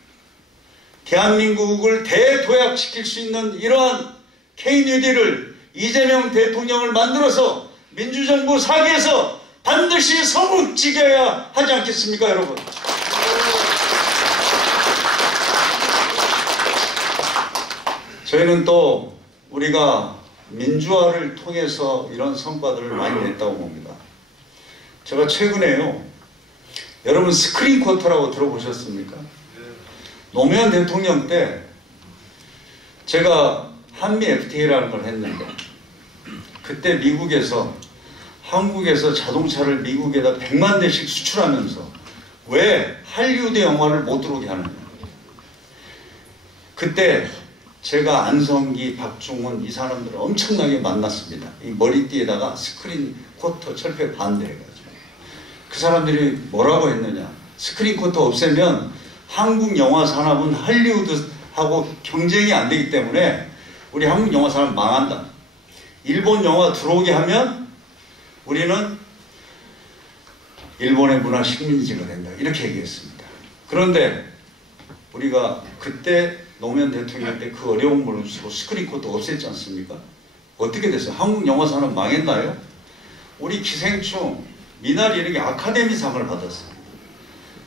대한민국을 대도약시킬 수 있는 이러한 K-뉴딜을 이재명 대통령을 만들어서 민주정부 4기에서 반드시 성공지켜야 하지 않겠습니까, 여러분? 저희는 또 우리가 민주화를 통해서 이런 성과들을 많이 냈다고 봅니다. 제가 최근에요, 여러분 스크린 쿼터라고 들어보셨습니까? 노무현 대통령 때 제가 한미 FTA라는 걸 했는데 그때 미국에서 한국에서 자동차를 미국에다 100만 대씩 수출하면서 왜 할리우드 영화를 못 들어오게 하느냐. 그때 제가 안성기, 박중훈 이 사람들을 엄청나게 만났습니다. 이 머리띠에다가 스크린 쿼터 철폐 반대해가지고. 그 사람들이 뭐라고 했느냐. 스크린 쿼터 없애면 한국 영화 산업은 할리우드하고 경쟁이 안 되기 때문에 우리 한국 영화 산업 망한다. 일본 영화 들어오게 하면 우리는 일본의 문화 식민지가 된다. 이렇게 얘기했습니다. 그런데 우리가 그때 노무현 대통령 때 그 어려운 걸 무시고 스크린 쿼터 없앴지 않습니까? 어떻게 됐어요? 한국 영화 산업 망했나요? 우리 기생충, 미나리 이렇게 아카데미상을 받았어요.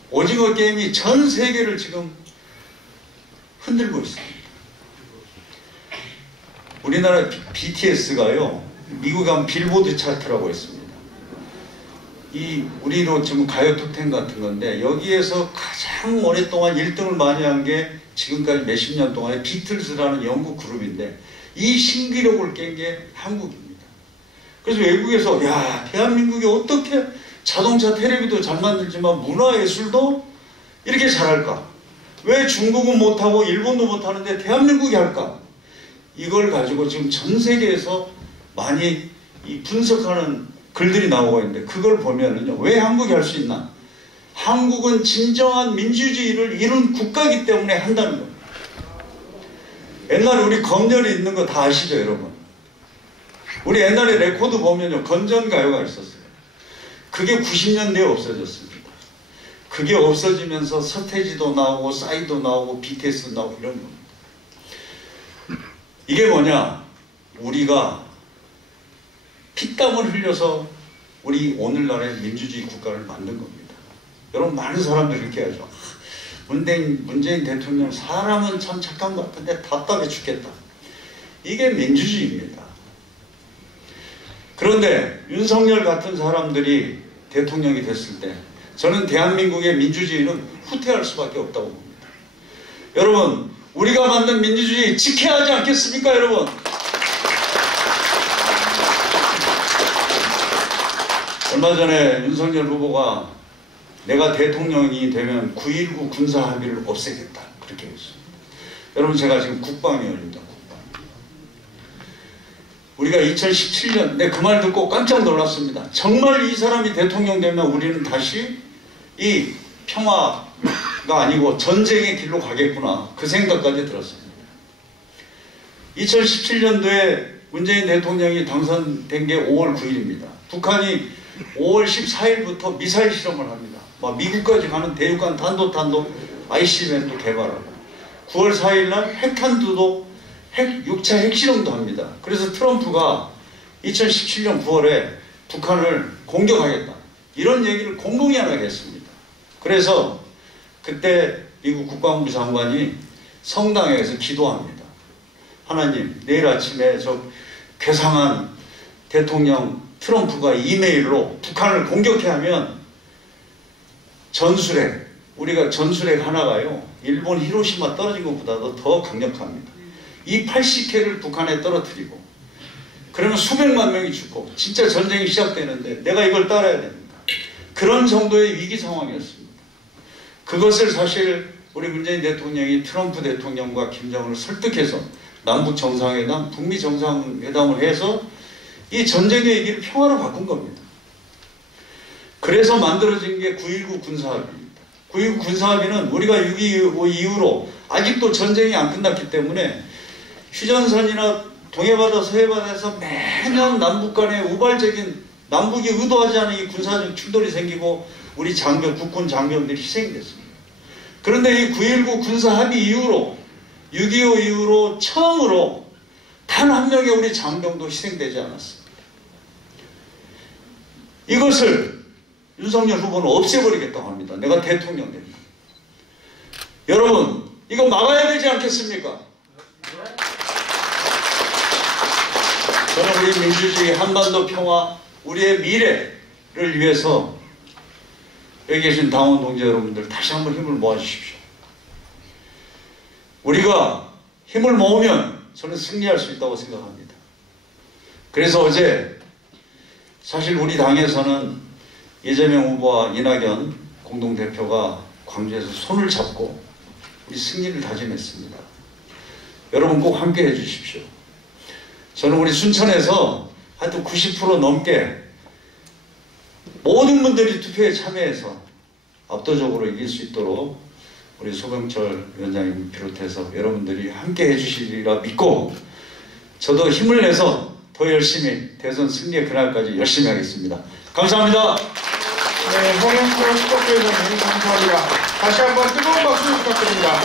오징어 게임이 전 세계를 지금 흔들고 있습니다. 우리나라 BTS가요, 미국에 가면 빌보드 차트라고 있습니다. 우리도 지금 가요 톱10 같은 건데 여기에서 가장 오랫동안 1등을 많이 한 게 지금까지 몇십 년 동안에 비틀즈라는 영국 그룹인데 이 신기록을 깬 게 한국입니다. 그래서 외국에서 야, 대한민국이 어떻게 자동차 텔레비도 잘 만들지만 문화예술도 이렇게 잘할까? 왜 중국은 못하고 일본도 못하는데 대한민국이 할까? 이걸 가지고 지금 전 세계에서 많이 분석하는 글들이 나오고 있는데 그걸 보면은요, 왜 한국이 할 수 있나? 한국은 진정한 민주주의를 이룬 국가이기 때문에 한다는 겁니다. 옛날에 우리 검열이 있는 거 다 아시죠, 여러분? 우리 옛날에 레코드 보면요, 건전가요가 있었어요. 그게 90년대에 없어졌습니다. 그게 없어지면서 서태지도 나오고 싸이도 나오고 BTS 나오고 이런 겁니다. 이게 뭐냐? 우리가 피땀을 흘려서 우리 오늘날의 민주주의 국가를 만든 겁니다. 여러분 많은 사람들이 이렇게 하죠. 문재인 대통령 사람은 참 착한 것 같은데 답답해 죽겠다. 이게 민주주의입니다. 그런데 윤석열 같은 사람들이 대통령이 됐을 때 저는 대한민국의 민주주의는 후퇴할 수밖에 없다고 봅니다. 여러분, 우리가 만든 민주주의 지켜야 하지 않겠습니까, 여러분? 얼마 전에 윤석열 후보가 내가 대통령이 되면 9.19 군사합의를 없애겠다, 그렇게 했습니다. 여러분, 제가 지금 국방위원입니다. 우리가 2017년 그 말 듣고 깜짝 놀랐습니다. 정말 이 사람이 대통령 되면 우리는 다시 이 평화가 아니고 전쟁의 길로 가겠구나, 그 생각까지 들었습니다. 2017년도에 문재인 대통령이 당선된 게 5월 9일입니다. 북한이 5월 14일부터 미사일 실험을 합니다. 미국까지 가는 대륙간 단독 ICBM도 개발하고 9월 4일날 핵탄두도 6차 핵실험도 합니다. 그래서 트럼프가 2017년 9월에 북한을 공격하겠다, 이런 얘기를 공공히 하나 했습니다. 그래서 그때 미국 국방부 장관이 성당에서 기도합니다. 하나님, 내일 아침에 저 괴상한 대통령 트럼프가 이메일로 북한을 공격해 하면 전술핵, 우리가 전술핵 하나가요, 일본 히로시마 떨어진 것보다도 더 강력합니다. 이 80개를 북한에 떨어뜨리고 그러면 수백만 명이 죽고 진짜 전쟁이 시작되는데 내가 이걸 따라야 됩니다. 그런 정도의 위기 상황이었습니다. 그것을 사실 우리 문재인 대통령이 트럼프 대통령과 김정은을 설득해서 남북 정상회담, 북미 정상회담을 해서 이 전쟁의 위기를 평화로 바꾼 겁니다. 그래서 만들어진 게 9.19 군사합의입니다. 9.19 군사합의는 우리가 6.25 이후로 아직도 전쟁이 안 끝났기 때문에 휴전선이나 동해바다, 서해바다에서 매년 남북 간에 우발적인, 남북이 의도하지 않은 이 군사적 충돌이 생기고 우리 국군 장병들이 희생됐습니다. 그런데 이 9.19 군사합의 이후로 6.25 이후로 처음으로 단 한 명의 우리 장병도 희생되지 않았습니다. 이것을 윤석열 후보는 없애버리겠다고 합니다. 내가 대통령 됩니다. 여러분, 이거 막아야 되지 않겠습니까? 저는 우리 민주주의, 한반도 평화, 우리의 미래를 위해서 여기 계신 당원 동지 여러분들 다시 한번 힘을 모아주십시오. 우리가 힘을 모으면 저는 승리할 수 있다고 생각합니다. 그래서 어제 사실 우리 당에서는 이재명 후보와 이낙연 공동대표가 광주에서 손을 잡고 우리 승리를 다짐했습니다. 여러분 꼭 함께 해주십시오. 저는 우리 순천에서 하여튼 90% 넘게 모든 분들이 투표에 참여해서 압도적으로 이길 수 있도록 우리 소병철 위원장님 비롯해서 여러분들이 함께 해주시리라 믿고 저도 힘을 내서 더 열심히 대선 승리의 그날까지 열심히 하겠습니다. 감사합니다. 네, 홍영표 축구회장님 감사합니다. 다시 한번 뜨거운 박수 부탁드립니다.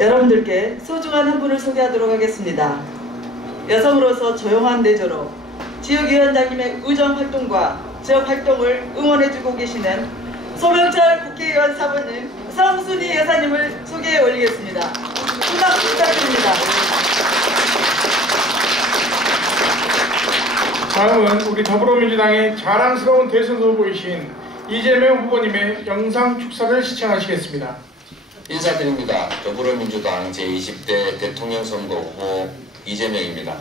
여러분들께 소중한 한 분을 소개하도록 하겠습니다. 여성으로서 조용한 내조로 지역위원장님의 의정활동과 지역활동을 응원해주고 계시는 소명철 국회의원 사모님, 성순희 여사님을 소개해 올리겠습니다. 큰 박수 부탁드립니다. 다음은 우리 더불어민주당의 자랑스러운 대선 후보이신 이재명 후보님의 영상 축사를 시청하시겠습니다. 인사드립니다. 더불어민주당 제20대 대통령 선거 후보 이재명입니다.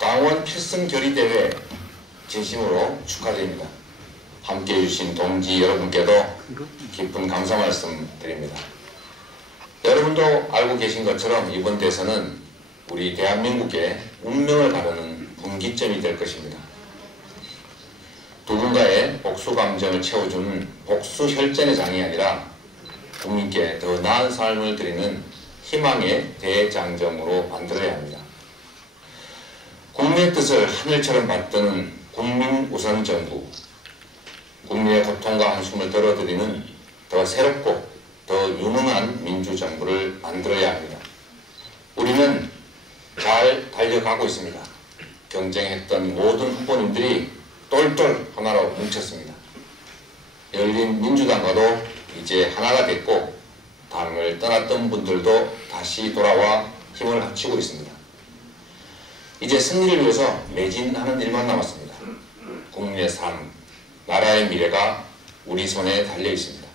당원 필승 결의대회 진심으로 축하드립니다. 함께해 주신 동지 여러분께도 깊은 감사 말씀 드립니다. 여러분도 알고 계신 것처럼 이번 대선은 우리 대한민국의 운명을 가르는 분기점이 될 것입니다. 누군가의 복수 감정을 채워주는 복수 혈전의 장이 아니라 국민께 더 나은 삶을 드리는 희망의 대장정으로 만들어야 합니다. 국민의 뜻을 하늘처럼 받드는 국민 우선 정부, 국민의 고통과 한숨을 덜어드리는 더 새롭고 더 유능한 민주정부를 만들어야 합니다. 우리는 잘 달려가고 있습니다. 경쟁했던 모든 후보님들이 똘똘 하나로 뭉쳤습니다. 열린민주당과도 이제 하나가 됐고 당을 떠났던 분들도 다시 돌아와 힘을 합치고 있습니다. 이제 승리를 위해서 매진하는 일만 남았습니다. 국민의 삶, 나라의 미래가 우리 손에 달려 있습니다.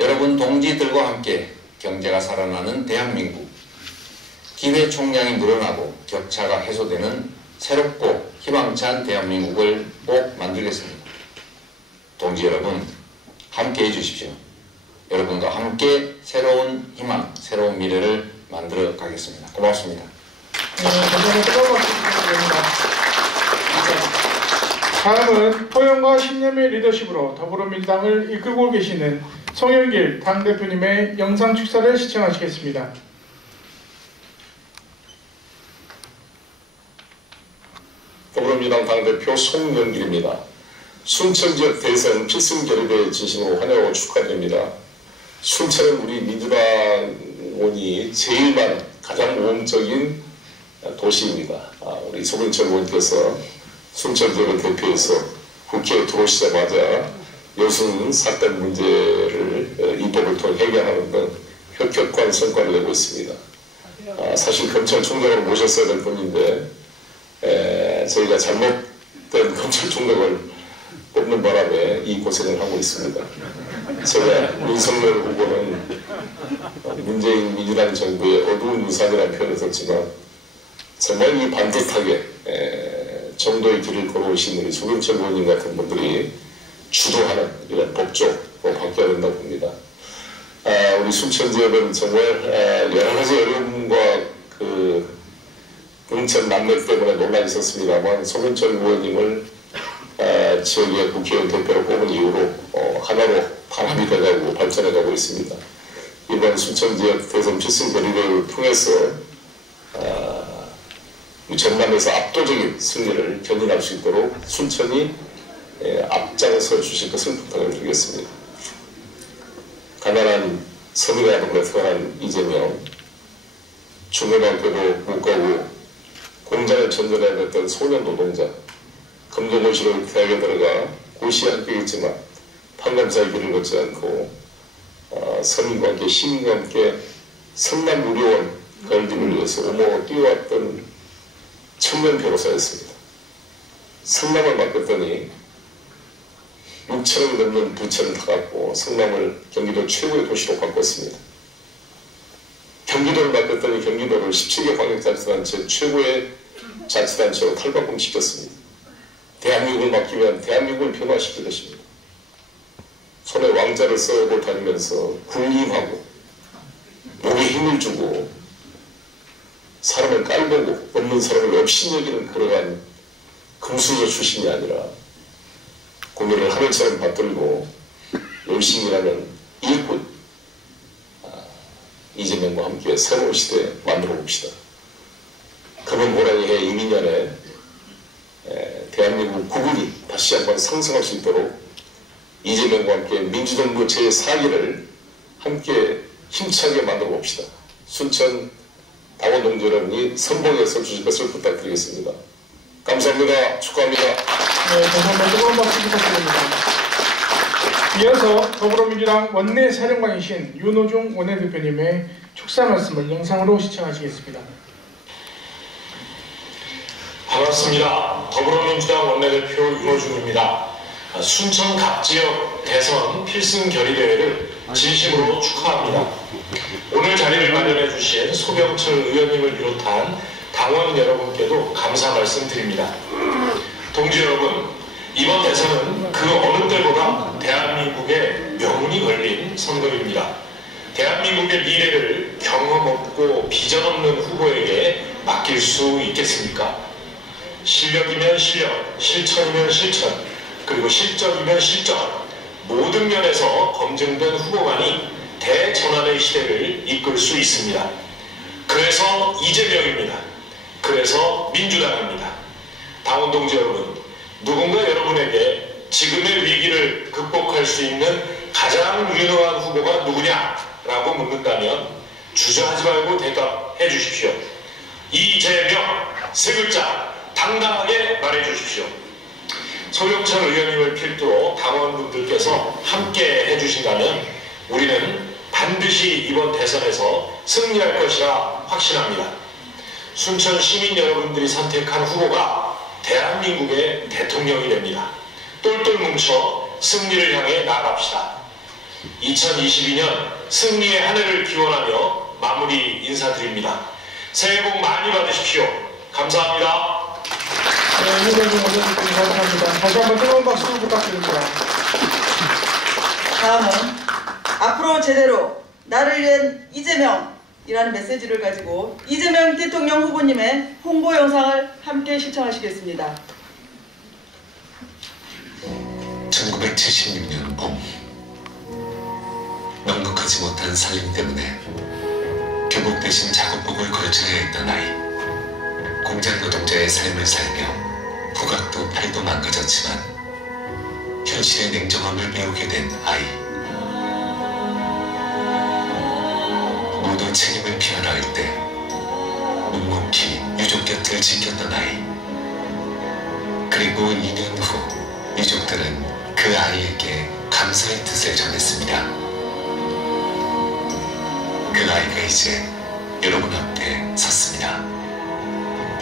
여러분 동지들과 함께 경제가 살아나는 대한민국, 기회 총량이 늘어나고 격차가 해소되는 새롭고 희망찬 대한민국을 꼭 만들겠습니다. 동지 여러분, 함께 해주십시오. 여러분과 함께 새로운 희망, 새로운 미래를 만들어 가겠습니다. 고맙습니다. 다음은 포용과 신념의 리더십으로 더불어민주당을 이끌고 계시는 송영길 당대표님의 영상 축사를 시청하시겠습니다. 더불어민주당 당대표 송영길입니다. 순천지역 대선 필승 결의대에 진심으로 환영하고 축하드립니다. 순천은 우리 민주당원이 제일 많은 가장 모험적인 도시입니다. 우리 소근철 의원께서 순천 지역을 대표해서 국회에 들어오시자마자 여순 사건 문제를 입법을 통해 해결하는 등 혁혁한 성과를 내고 있습니다. 사실 검찰총장으로 모셨어야 될 분인데 저희가 잘못된 검찰총장을 뽑는 바람에 이 고생을 하고 있습니다. 제가 윤석열 후보는 문재인 민주당 정부의 어두운 우산이라는 표현을 썼지만 정말 이 반듯하게 정도의 길을 걸어오신 우리 소근철 의원님 같은 분들이 주도하는 이런 법조로 바뀌어야 된다고 봅니다. 우리 순천 지역은 정말 여러 가지 어려움과 공천 남매 때문에 논란이 있었습니다만 소근철 의원님을 지역의 국회의원 대표로 뽑은 이후로 하나로 단합이 돼가고 발전해가고 있습니다. 이번 순천 지역 대선 필승 결의대를 통해서 전남에서 압도적인 승리를 견인할 수 있도록 순천이 앞장서 주실 것을 부탁을 드리겠습니다. 가난한 서민의 태어난 이재명, 중고등학교도 못 가고 공장을 전전해야 됐던 소년 노동자, 검정고시로 대학에 들어가 고시에 합격했지만 판검사의 길을 걷지 않고 서민과 함께 시민과 함께 성남의료원 건립을 위해서 오모 뛰어왔던 청년 변호사였습니다. 성남을 맡겼더니 6천억이 넘는 부채를 타갖고 성남을 경기도 최고의 도시로 바꿨습니다. 경기도를 맡겼더니 경기도를 17개 광역자치단체 최고의 자치단체로 탈바꿈시켰습니다. 대한민국을 맡기면 대한민국을 변화시킬 것입니다. 손에 왕자를 써고 다니면서 군림하고 목에 힘을 주고 사람을 깔보고 없는 사람을 업신여기는 그러한 금수저 출신이 아니라 국민을 하늘처럼 받들고 열심히 일하는 일꾼 이재명과 함께 새로운 시대 만들어 봅시다. 금은 호랑이 해 이민년에 대한민국 국군이 다시 한번 상승할 수 있도록 이재명과 함께 민주정부 제4기를 함께 힘차게 만들어 봅시다. 순천 당원 동지 여러분이 선봉에 서주실 것을 부탁드리겠습니다. 감사합니다. 축하합니다. 네, 다시 한번 뜨거운 박수 부탁드립니다. 이어서 더불어민주당 원내 사령관이신 윤호중 원내대표님의 축사 말씀을 영상으로 시청하시겠습니다. 반갑습니다. 더불어민주당 원내대표 윤호중입니다. 순천 갑지역 대선 필승 결의대회를 진심으로 축하합니다. 오늘 자리를 마련해 주신 소병철 의원님을 비롯한 당원 여러분께도 감사 말씀드립니다. 동지 여러분, 이번 대선은 그 어느 때보다 대한민국의 명운이 걸린 선거입니다. 대한민국의 미래를 경험 없고 비전 없는 후보에게 맡길 수 있겠습니까? 실력이면 실력, 실천이면 실천, 그리고 실적이면 실적, 모든 면에서 검증된 후보만이 대전환의 시대를 이끌 수 있습니다. 그래서 이재명입니다. 그래서 민주당입니다. 당원 동지 여러분, 누군가 여러분에게 지금의 위기를 극복할 수 있는 가장 유능한 후보가 누구냐라고 묻는다면 주저하지 말고 대답해 주십시오. 이재명, 세 글자, 당당하게 말해주십시오. 소영철 의원님을 필두로 당원분들께서 함께 해주신다면 우리는 반드시 이번 대선에서 승리할 것이라 확신합니다. 순천 시민 여러분들이 선택한 후보가 대한민국의 대통령이 됩니다. 똘똘 뭉쳐 승리를 향해 나아갑시다. 2022년 승리의 한 해를 기원하며 마무리 인사드립니다. 새해 복 많이 받으십시오. 감사합니다. 네, 이재명 모셔주셔서 감사합니다. 다시 한번 뜨거운 박수 부탁드립니다. 다음은 앞으로 제대로 나를 위한 이재명이라는 메시지를 가지고 이재명 대통령 후보님의 홍보 영상을 함께 시청하시겠습니다. 1976년 봄, 넉넉하지 못한 살림 때문에 교복 대신 작업복을 걸쳐야 했던 아이. 공장 노동자의 삶을 살며 후각도 팔도 망가졌지만 현실의 냉정함을 배우게 된 아이. 모두 책임을 피하라 할 때 묵묵히 유족 곁을 지켰던 아이. 그리고 2년 후 유족들은 그 아이에게 감사의 뜻을 전했습니다. 그 아이가 이제 여러분 앞에 섰습니다.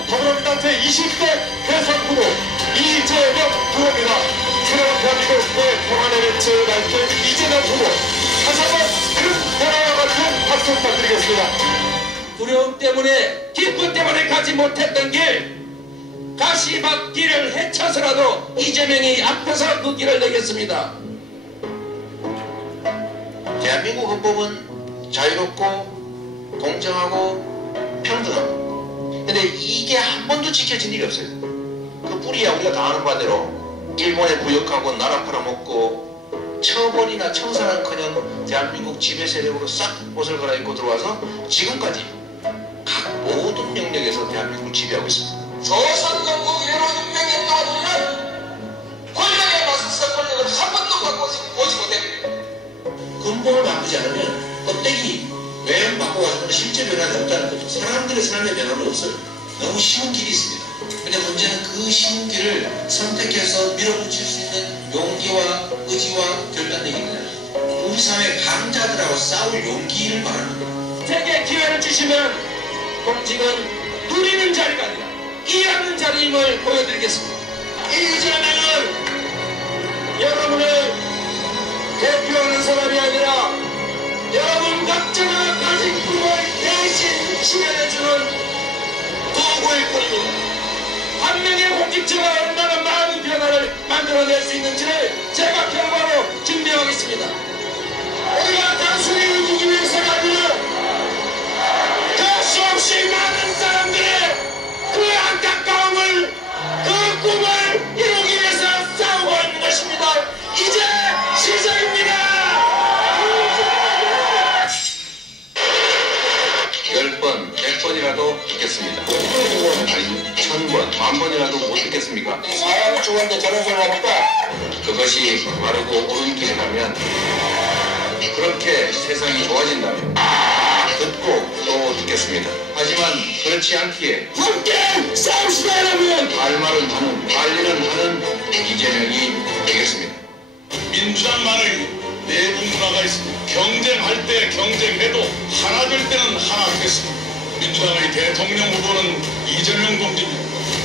더불어민주당 제20대 대선 후보 이재명 후보입니다. 새로운 대한민국의 평안의 벤치를 밝힌 이재명 후보, 다시 한번 큰 변화와 같은 박수 부탁드리겠습니다. 두려움 때문에, 기쁨 때문에 가지 못했던 길, 가시밭길을 헤쳐서라도 이재명이 앞에서 그 길을 내겠습니다. 대한민국 헌법은 자유롭고 공정하고 평등하고, 근데 이게 한 번도 지켜진 일이 없어요. 그 뿌리야 우리가 당하는 바대로 일본에 부역하고 나라 팔아먹고 처벌이나 청산은커녕 대한민국 지배 세력으로 싹 옷을 갈아입고 들어와서 지금까지 각 모든 영역에서 대한민국을 지배하고 있습니다. 조선건국 1호 600년 동안 권력에 맞서서 권력을 한 번도 바꿔보지 못했고, 근본을 바꾸지 않으면 껍데기 외형 바꿔가지고 실제 변화가 없다는 거죠. 사람들의 삶의 변화는 없어요. 너무 쉬운 길이 있습니다. 근데 문제는 그 쉬운 길을 선택해서 밀어붙일 수 있는 용기와 의지와 결단력이냐. 우리 사회 강자들하고 싸울 용기를 말하는 거예요. 제게 기회를 주시면 공직은 누리는 자리가 아니라 일하는 자리임을 보여드리겠습니다. 이재명은 여러분을 대표하는 사람이 아니라 여러분 각자가 가진 꿈을 대신 실현해주는 도구일 뿐입니다. 한 명의 공직자가 얼마나 많은 변화를 만들어낼 수 있는지를 제가 결과로 증명하겠습니다. 우리가 단순히 이기기 위해서가 아니라 그 수없이 많은 사람들의 그 안타까움을, 그 꿈을 이루기 위해서 싸우고 있는 것입니다. 이제 시작입니다. 10번, 100번이라도 듣겠습니다. 아니, 1000번, 10,000번이라도 못 듣겠습니까? 사람이 좋은데 저런 소리 하니까 그것이 바르고 옳은 길이라면, 그렇게 세상이 좋아진다면 듣고 또 듣겠습니다. 하지만 그렇지 않기에 함께 싸웁시다 여러분. 할 말은 하는, 할 일은 하는 이재명이 되겠습니다. 민주당만의 내부 문화가 있습니다. 경쟁할 때 경쟁해도 하나 될 때는 하나 되겠습니다. 민주당의 대통령 후보는 이재명 동지입니다.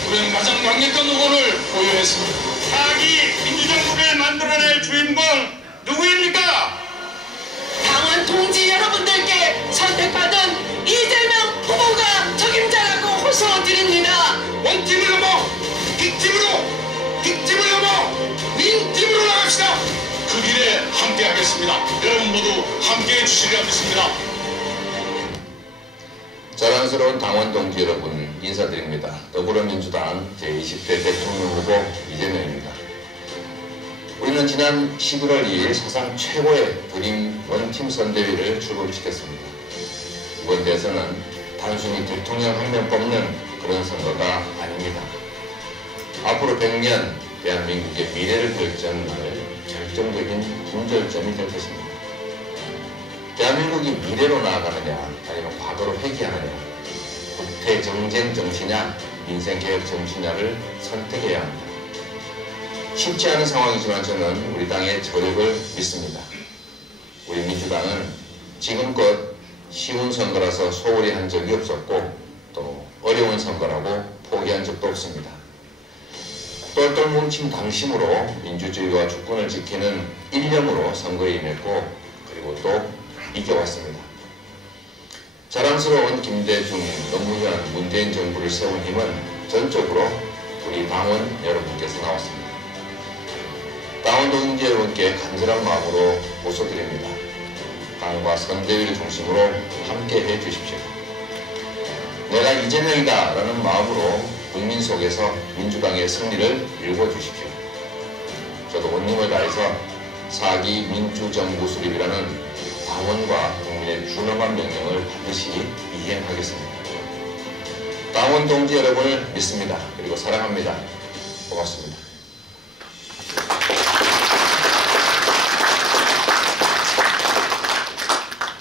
우리는 가장 강력한 후보를 보유했습니다. 사기 민주정부를 만들어낼 주인공 누구입니까? 당원 동지 여러분들께 선택받은 이재명 후보가 적임자라고 호소드립니다. 원팀을 넘어 빅팀으로, 빅팀을 넘어 윈팀으로 나갑시다. 그 길에 함께 하겠습니다. 여러분 모두 함께 해주시리라 믿습니다. 자랑스러운 당원 동지 여러분 인사드립니다. 더불어민주당 제20대 대통령 후보 이재명입니다. 우리는 지난 11월 2일 사상 최고의 드림 원팀 선대위를 출범시켰습니다. 이번 대선은 단순히 대통령 한 명 뽑는 그런 선거가 아닙니다. 앞으로 100년 대한민국의 미래를 결정할 결정적인 분절점이 될 것입니다. 대한민국이 미래로 나아가느냐 아니면 과거로 회귀하느냐, 대정쟁 정치냐 민생개혁 정치냐를 선택해야 합니다. 쉽지 않은 상황이지만 저는 우리 당의 저력을 믿습니다. 우리 민주당은 지금껏 쉬운 선거라서 소홀히 한 적이 없었고 또 어려운 선거라고 포기한 적도 없습니다. 똘똘 뭉친 당심으로 민주주의와 주권을 지키는 일념으로 선거에 임했고 그리고 또 이겨왔습니다. 자랑스러운 김대중, 노무현, 문재인 정부를 세운 힘은 전적으로 우리 당원 여러분께서 나왔습니다. 당원 동지 여러분께 간절한 마음으로 호소드립니다. 당과 선대위를 중심으로 함께 해주십시오. 내가 이재명이다 라는 마음으로 국민 속에서 민주당의 승리를 읽어주십시오. 저도 온 힘을 다해서 4기 민주정부 수립이라는 당원과 국민의 준엄한 명령을 반드시 이행하겠습니다. 당원 동지 여러분을 믿습니다. 그리고 사랑합니다. 고맙습니다.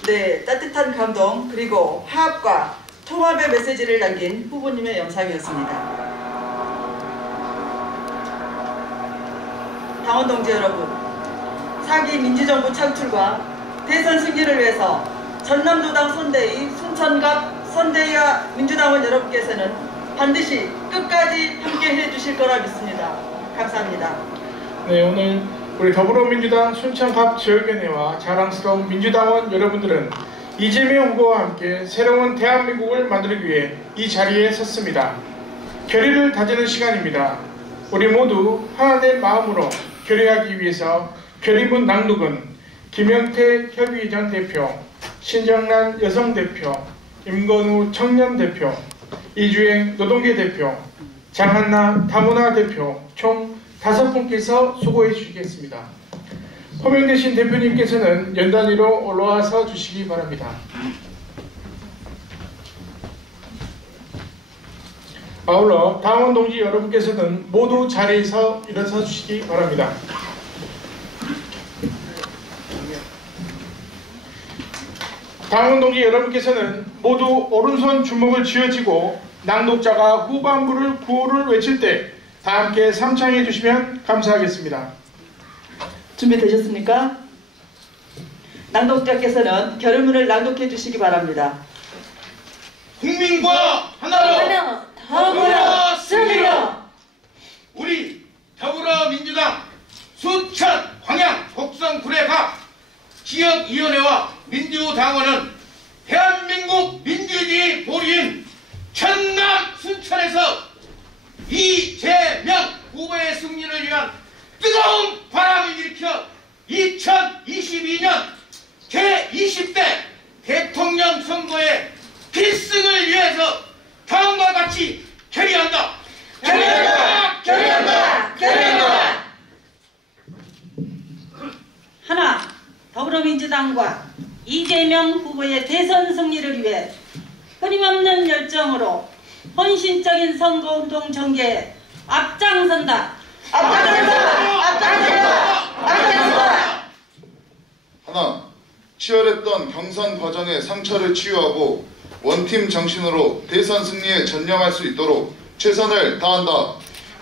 네, 따뜻한 감동 그리고 화합과 통합의 메시지를 남긴 후보님의 영상이었습니다. 당원 동지 여러분, 4기 민주정부 창출과 대선 승리를 위해서 전남도당 선대위, 순천갑 선대위와 민주당원 여러분께서는 반드시 끝까지 함께해 주실 거라 믿습니다. 감사합니다. 네, 오늘 우리 더불어민주당 순천갑 지역위원회와 자랑스러운 민주당원 여러분들은 이재명 후보와 함께 새로운 대한민국을 만들기 위해 이 자리에 섰습니다. 결의를 다지는 시간입니다. 우리 모두 하나된 마음으로 결의하기 위해서 결의문 낭독은 김영태 협의회장 대표, 신정란 여성대표, 임건우 청년대표, 이주행 노동계 대표, 장한나 다문화 대표 총 5분께서 수고해 주시겠습니다. 호명되신 대표님께서는 연단위로 올라와서 주시기 바랍니다. 아울러 당원 동지 여러분께서는 모두 자리에서 일어서 주시기 바랍니다. 당원 동지 여러분께서는 모두 오른손 주먹을 쥐어쥐고 낭독자가 후반부를 구호를 외칠 때 다 함께 삼창해 주시면 감사하겠습니다. 준비되셨습니까? 낭독자께서는 결의문을 낭독해 주시기 바랍니다. 국민과 하나로 더불어 승리로 우리 더불어민주당 순천, 광양, 곡성, 구례갑 지역위원회와 민주당원은 대한민국 민주주의 보리인 전남 순천에서 이재명 후보의 승리를 위한 뜨거운 바람을 일으켜 2022년 제20대 대통령 선거의 필승을 위해서 다음과 같이 결의한다. 결의한다. 결의한다. 결의한다. 하나, 더불어민주당과 이재명 후보의 대선 승리를 위해 끊임없는 열정으로 헌신적인 선거운동 전개에 앞장선다. 앞장선다. 앞장선다. 앞장선다. 하나, 치열했던 경선 과정의 상처를 치유하고 원팀 정신으로 대선 승리에 전념할 수 있도록 최선을 다한다.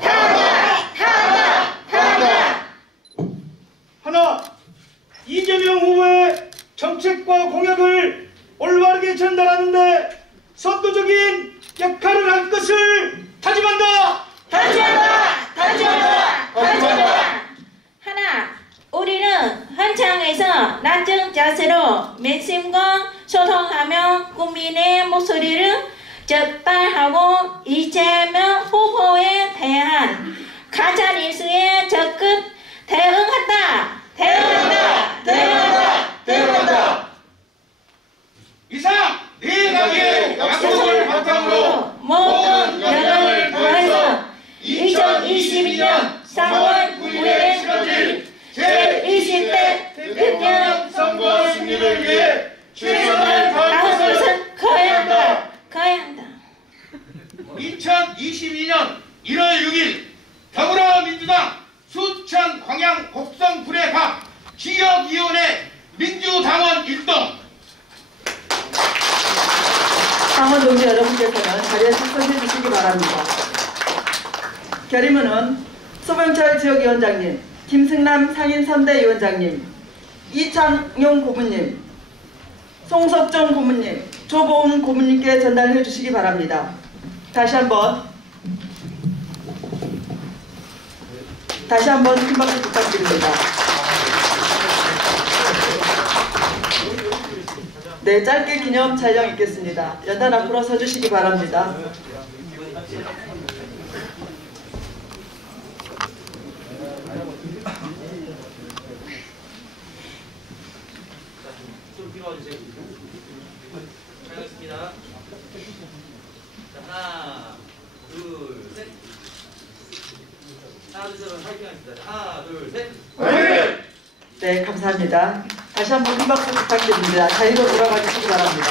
다한다. 다한다. 다한다. 하나, 이재명 후보의 정책과 공약을 올바르게 전달하는 데 선도적인 역할을 할 것을 다짐한다. 다짐한다. 다짐한다. 다짐한다. 하나, 우리는 현장에서 낮은 자세로 민심과 소통하며 국민의 목소리를 적발하고 이재명 후보에 대한 가짜 뉴스에 적극 대응한다. 대응한다. 대응한다. 대응한다. 이상 내각의 약속을 바탕으로 모든 여력을 다해서 2022년 3월 9일에 치러질 제20대 대통령 선거 승리를 위해 최선을 다할 것을 거해야 한다. 거해야 한다. 2022년 1월 6일 더불어민주당 순천, 광양, 곡성, 구례갑 지역위원회 민주당원 일동 당원 동지 여러분께서는 자리에 숙성해 주시기 바랍니다. 결의문은 소병철 지역위원장님, 김승남 상인선대위원장님, 이창용 고문님, 송석정 고문님, 조보은 고문님께 전달해 주시기 바랍니다. 다시 한번 큰 박수 부탁드립니다. 네, 짧게 기념 촬영 있겠습니다. 연단 앞으로 서주시기 바랍니다. 좀 뒤로 와주세요. 촬영했습니다. 자, 하나, 둘, 셋. 하나, 둘, 셋. 화이팅 하겠습니다. 하나, 둘, 셋. 네, 감사합니다. 다시 한번 큰 박수 부탁드립니다. 자리로 돌아가 주시기 바랍니다.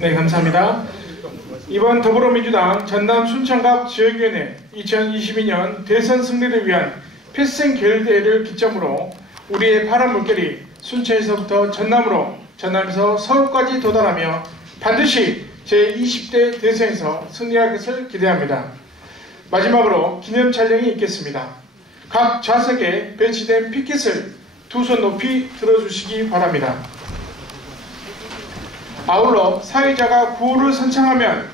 네, 감사합니다. 이번 더불어민주당 전남 순천갑 지역위원회 2022년 대선 승리를 위한 필승 결의대회를 기점으로 우리의 파란 물결이 순천에서부터 전남으로, 전남에서 서울까지 도달하며 반드시 제20대 대선에서 승리할 것을 기대합니다. 마지막으로 기념 촬영이 있겠습니다. 각 좌석에 배치된 피켓을 두 손 높이 들어주시기 바랍니다. 아울러 사회자가 구호를 선창하면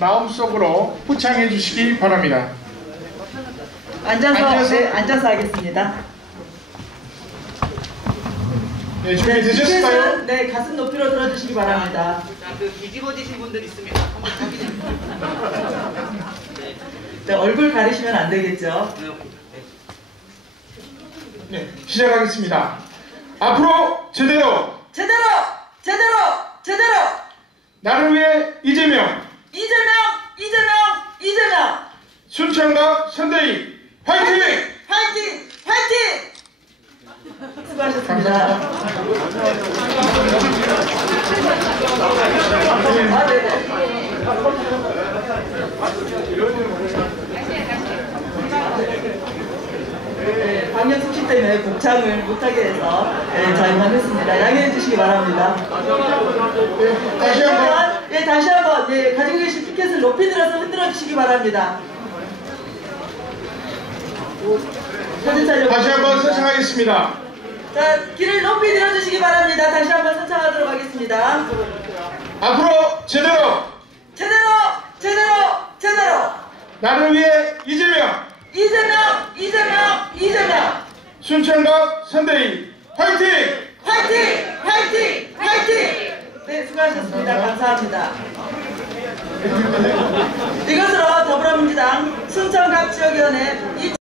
마음속으로 후창해 주시기 바랍니다. 앉아서 하겠습니다. 네, 준비되셨을까요? 네, 가슴 높이로 들어주시기 바랍니다. 자, 그 뒤집어지신 분들 있습니다. 한번 확인해 주세요. 네, 얼굴 가리시면 안 되겠죠? 네, 시작하겠습니다. 앞으로 제대로 나를 위해 이재명 순천갑 선대위 화이팅! 수고하셨습니다. 네, 방역 수칙 때문에 복창을 못하게 해서 저희만 했습니다. 양해해 주시기 바랍니다. 다시 한번 가지고 계신 피켓을 높이 들어서 흔들어 주시기 바랍니다. 다시 한번 선창하겠습니다. 자, 길을 높이 들어주시기 바랍니다. 다시 한번 선창하도록 하겠습니다. 앞으로 제대로 나를 위해 이재명 순천갑 선대위 화이팅! 네, 수고하셨습니다. 감사합니다. 이것으로 더불어민주당 순천갑 지역위원회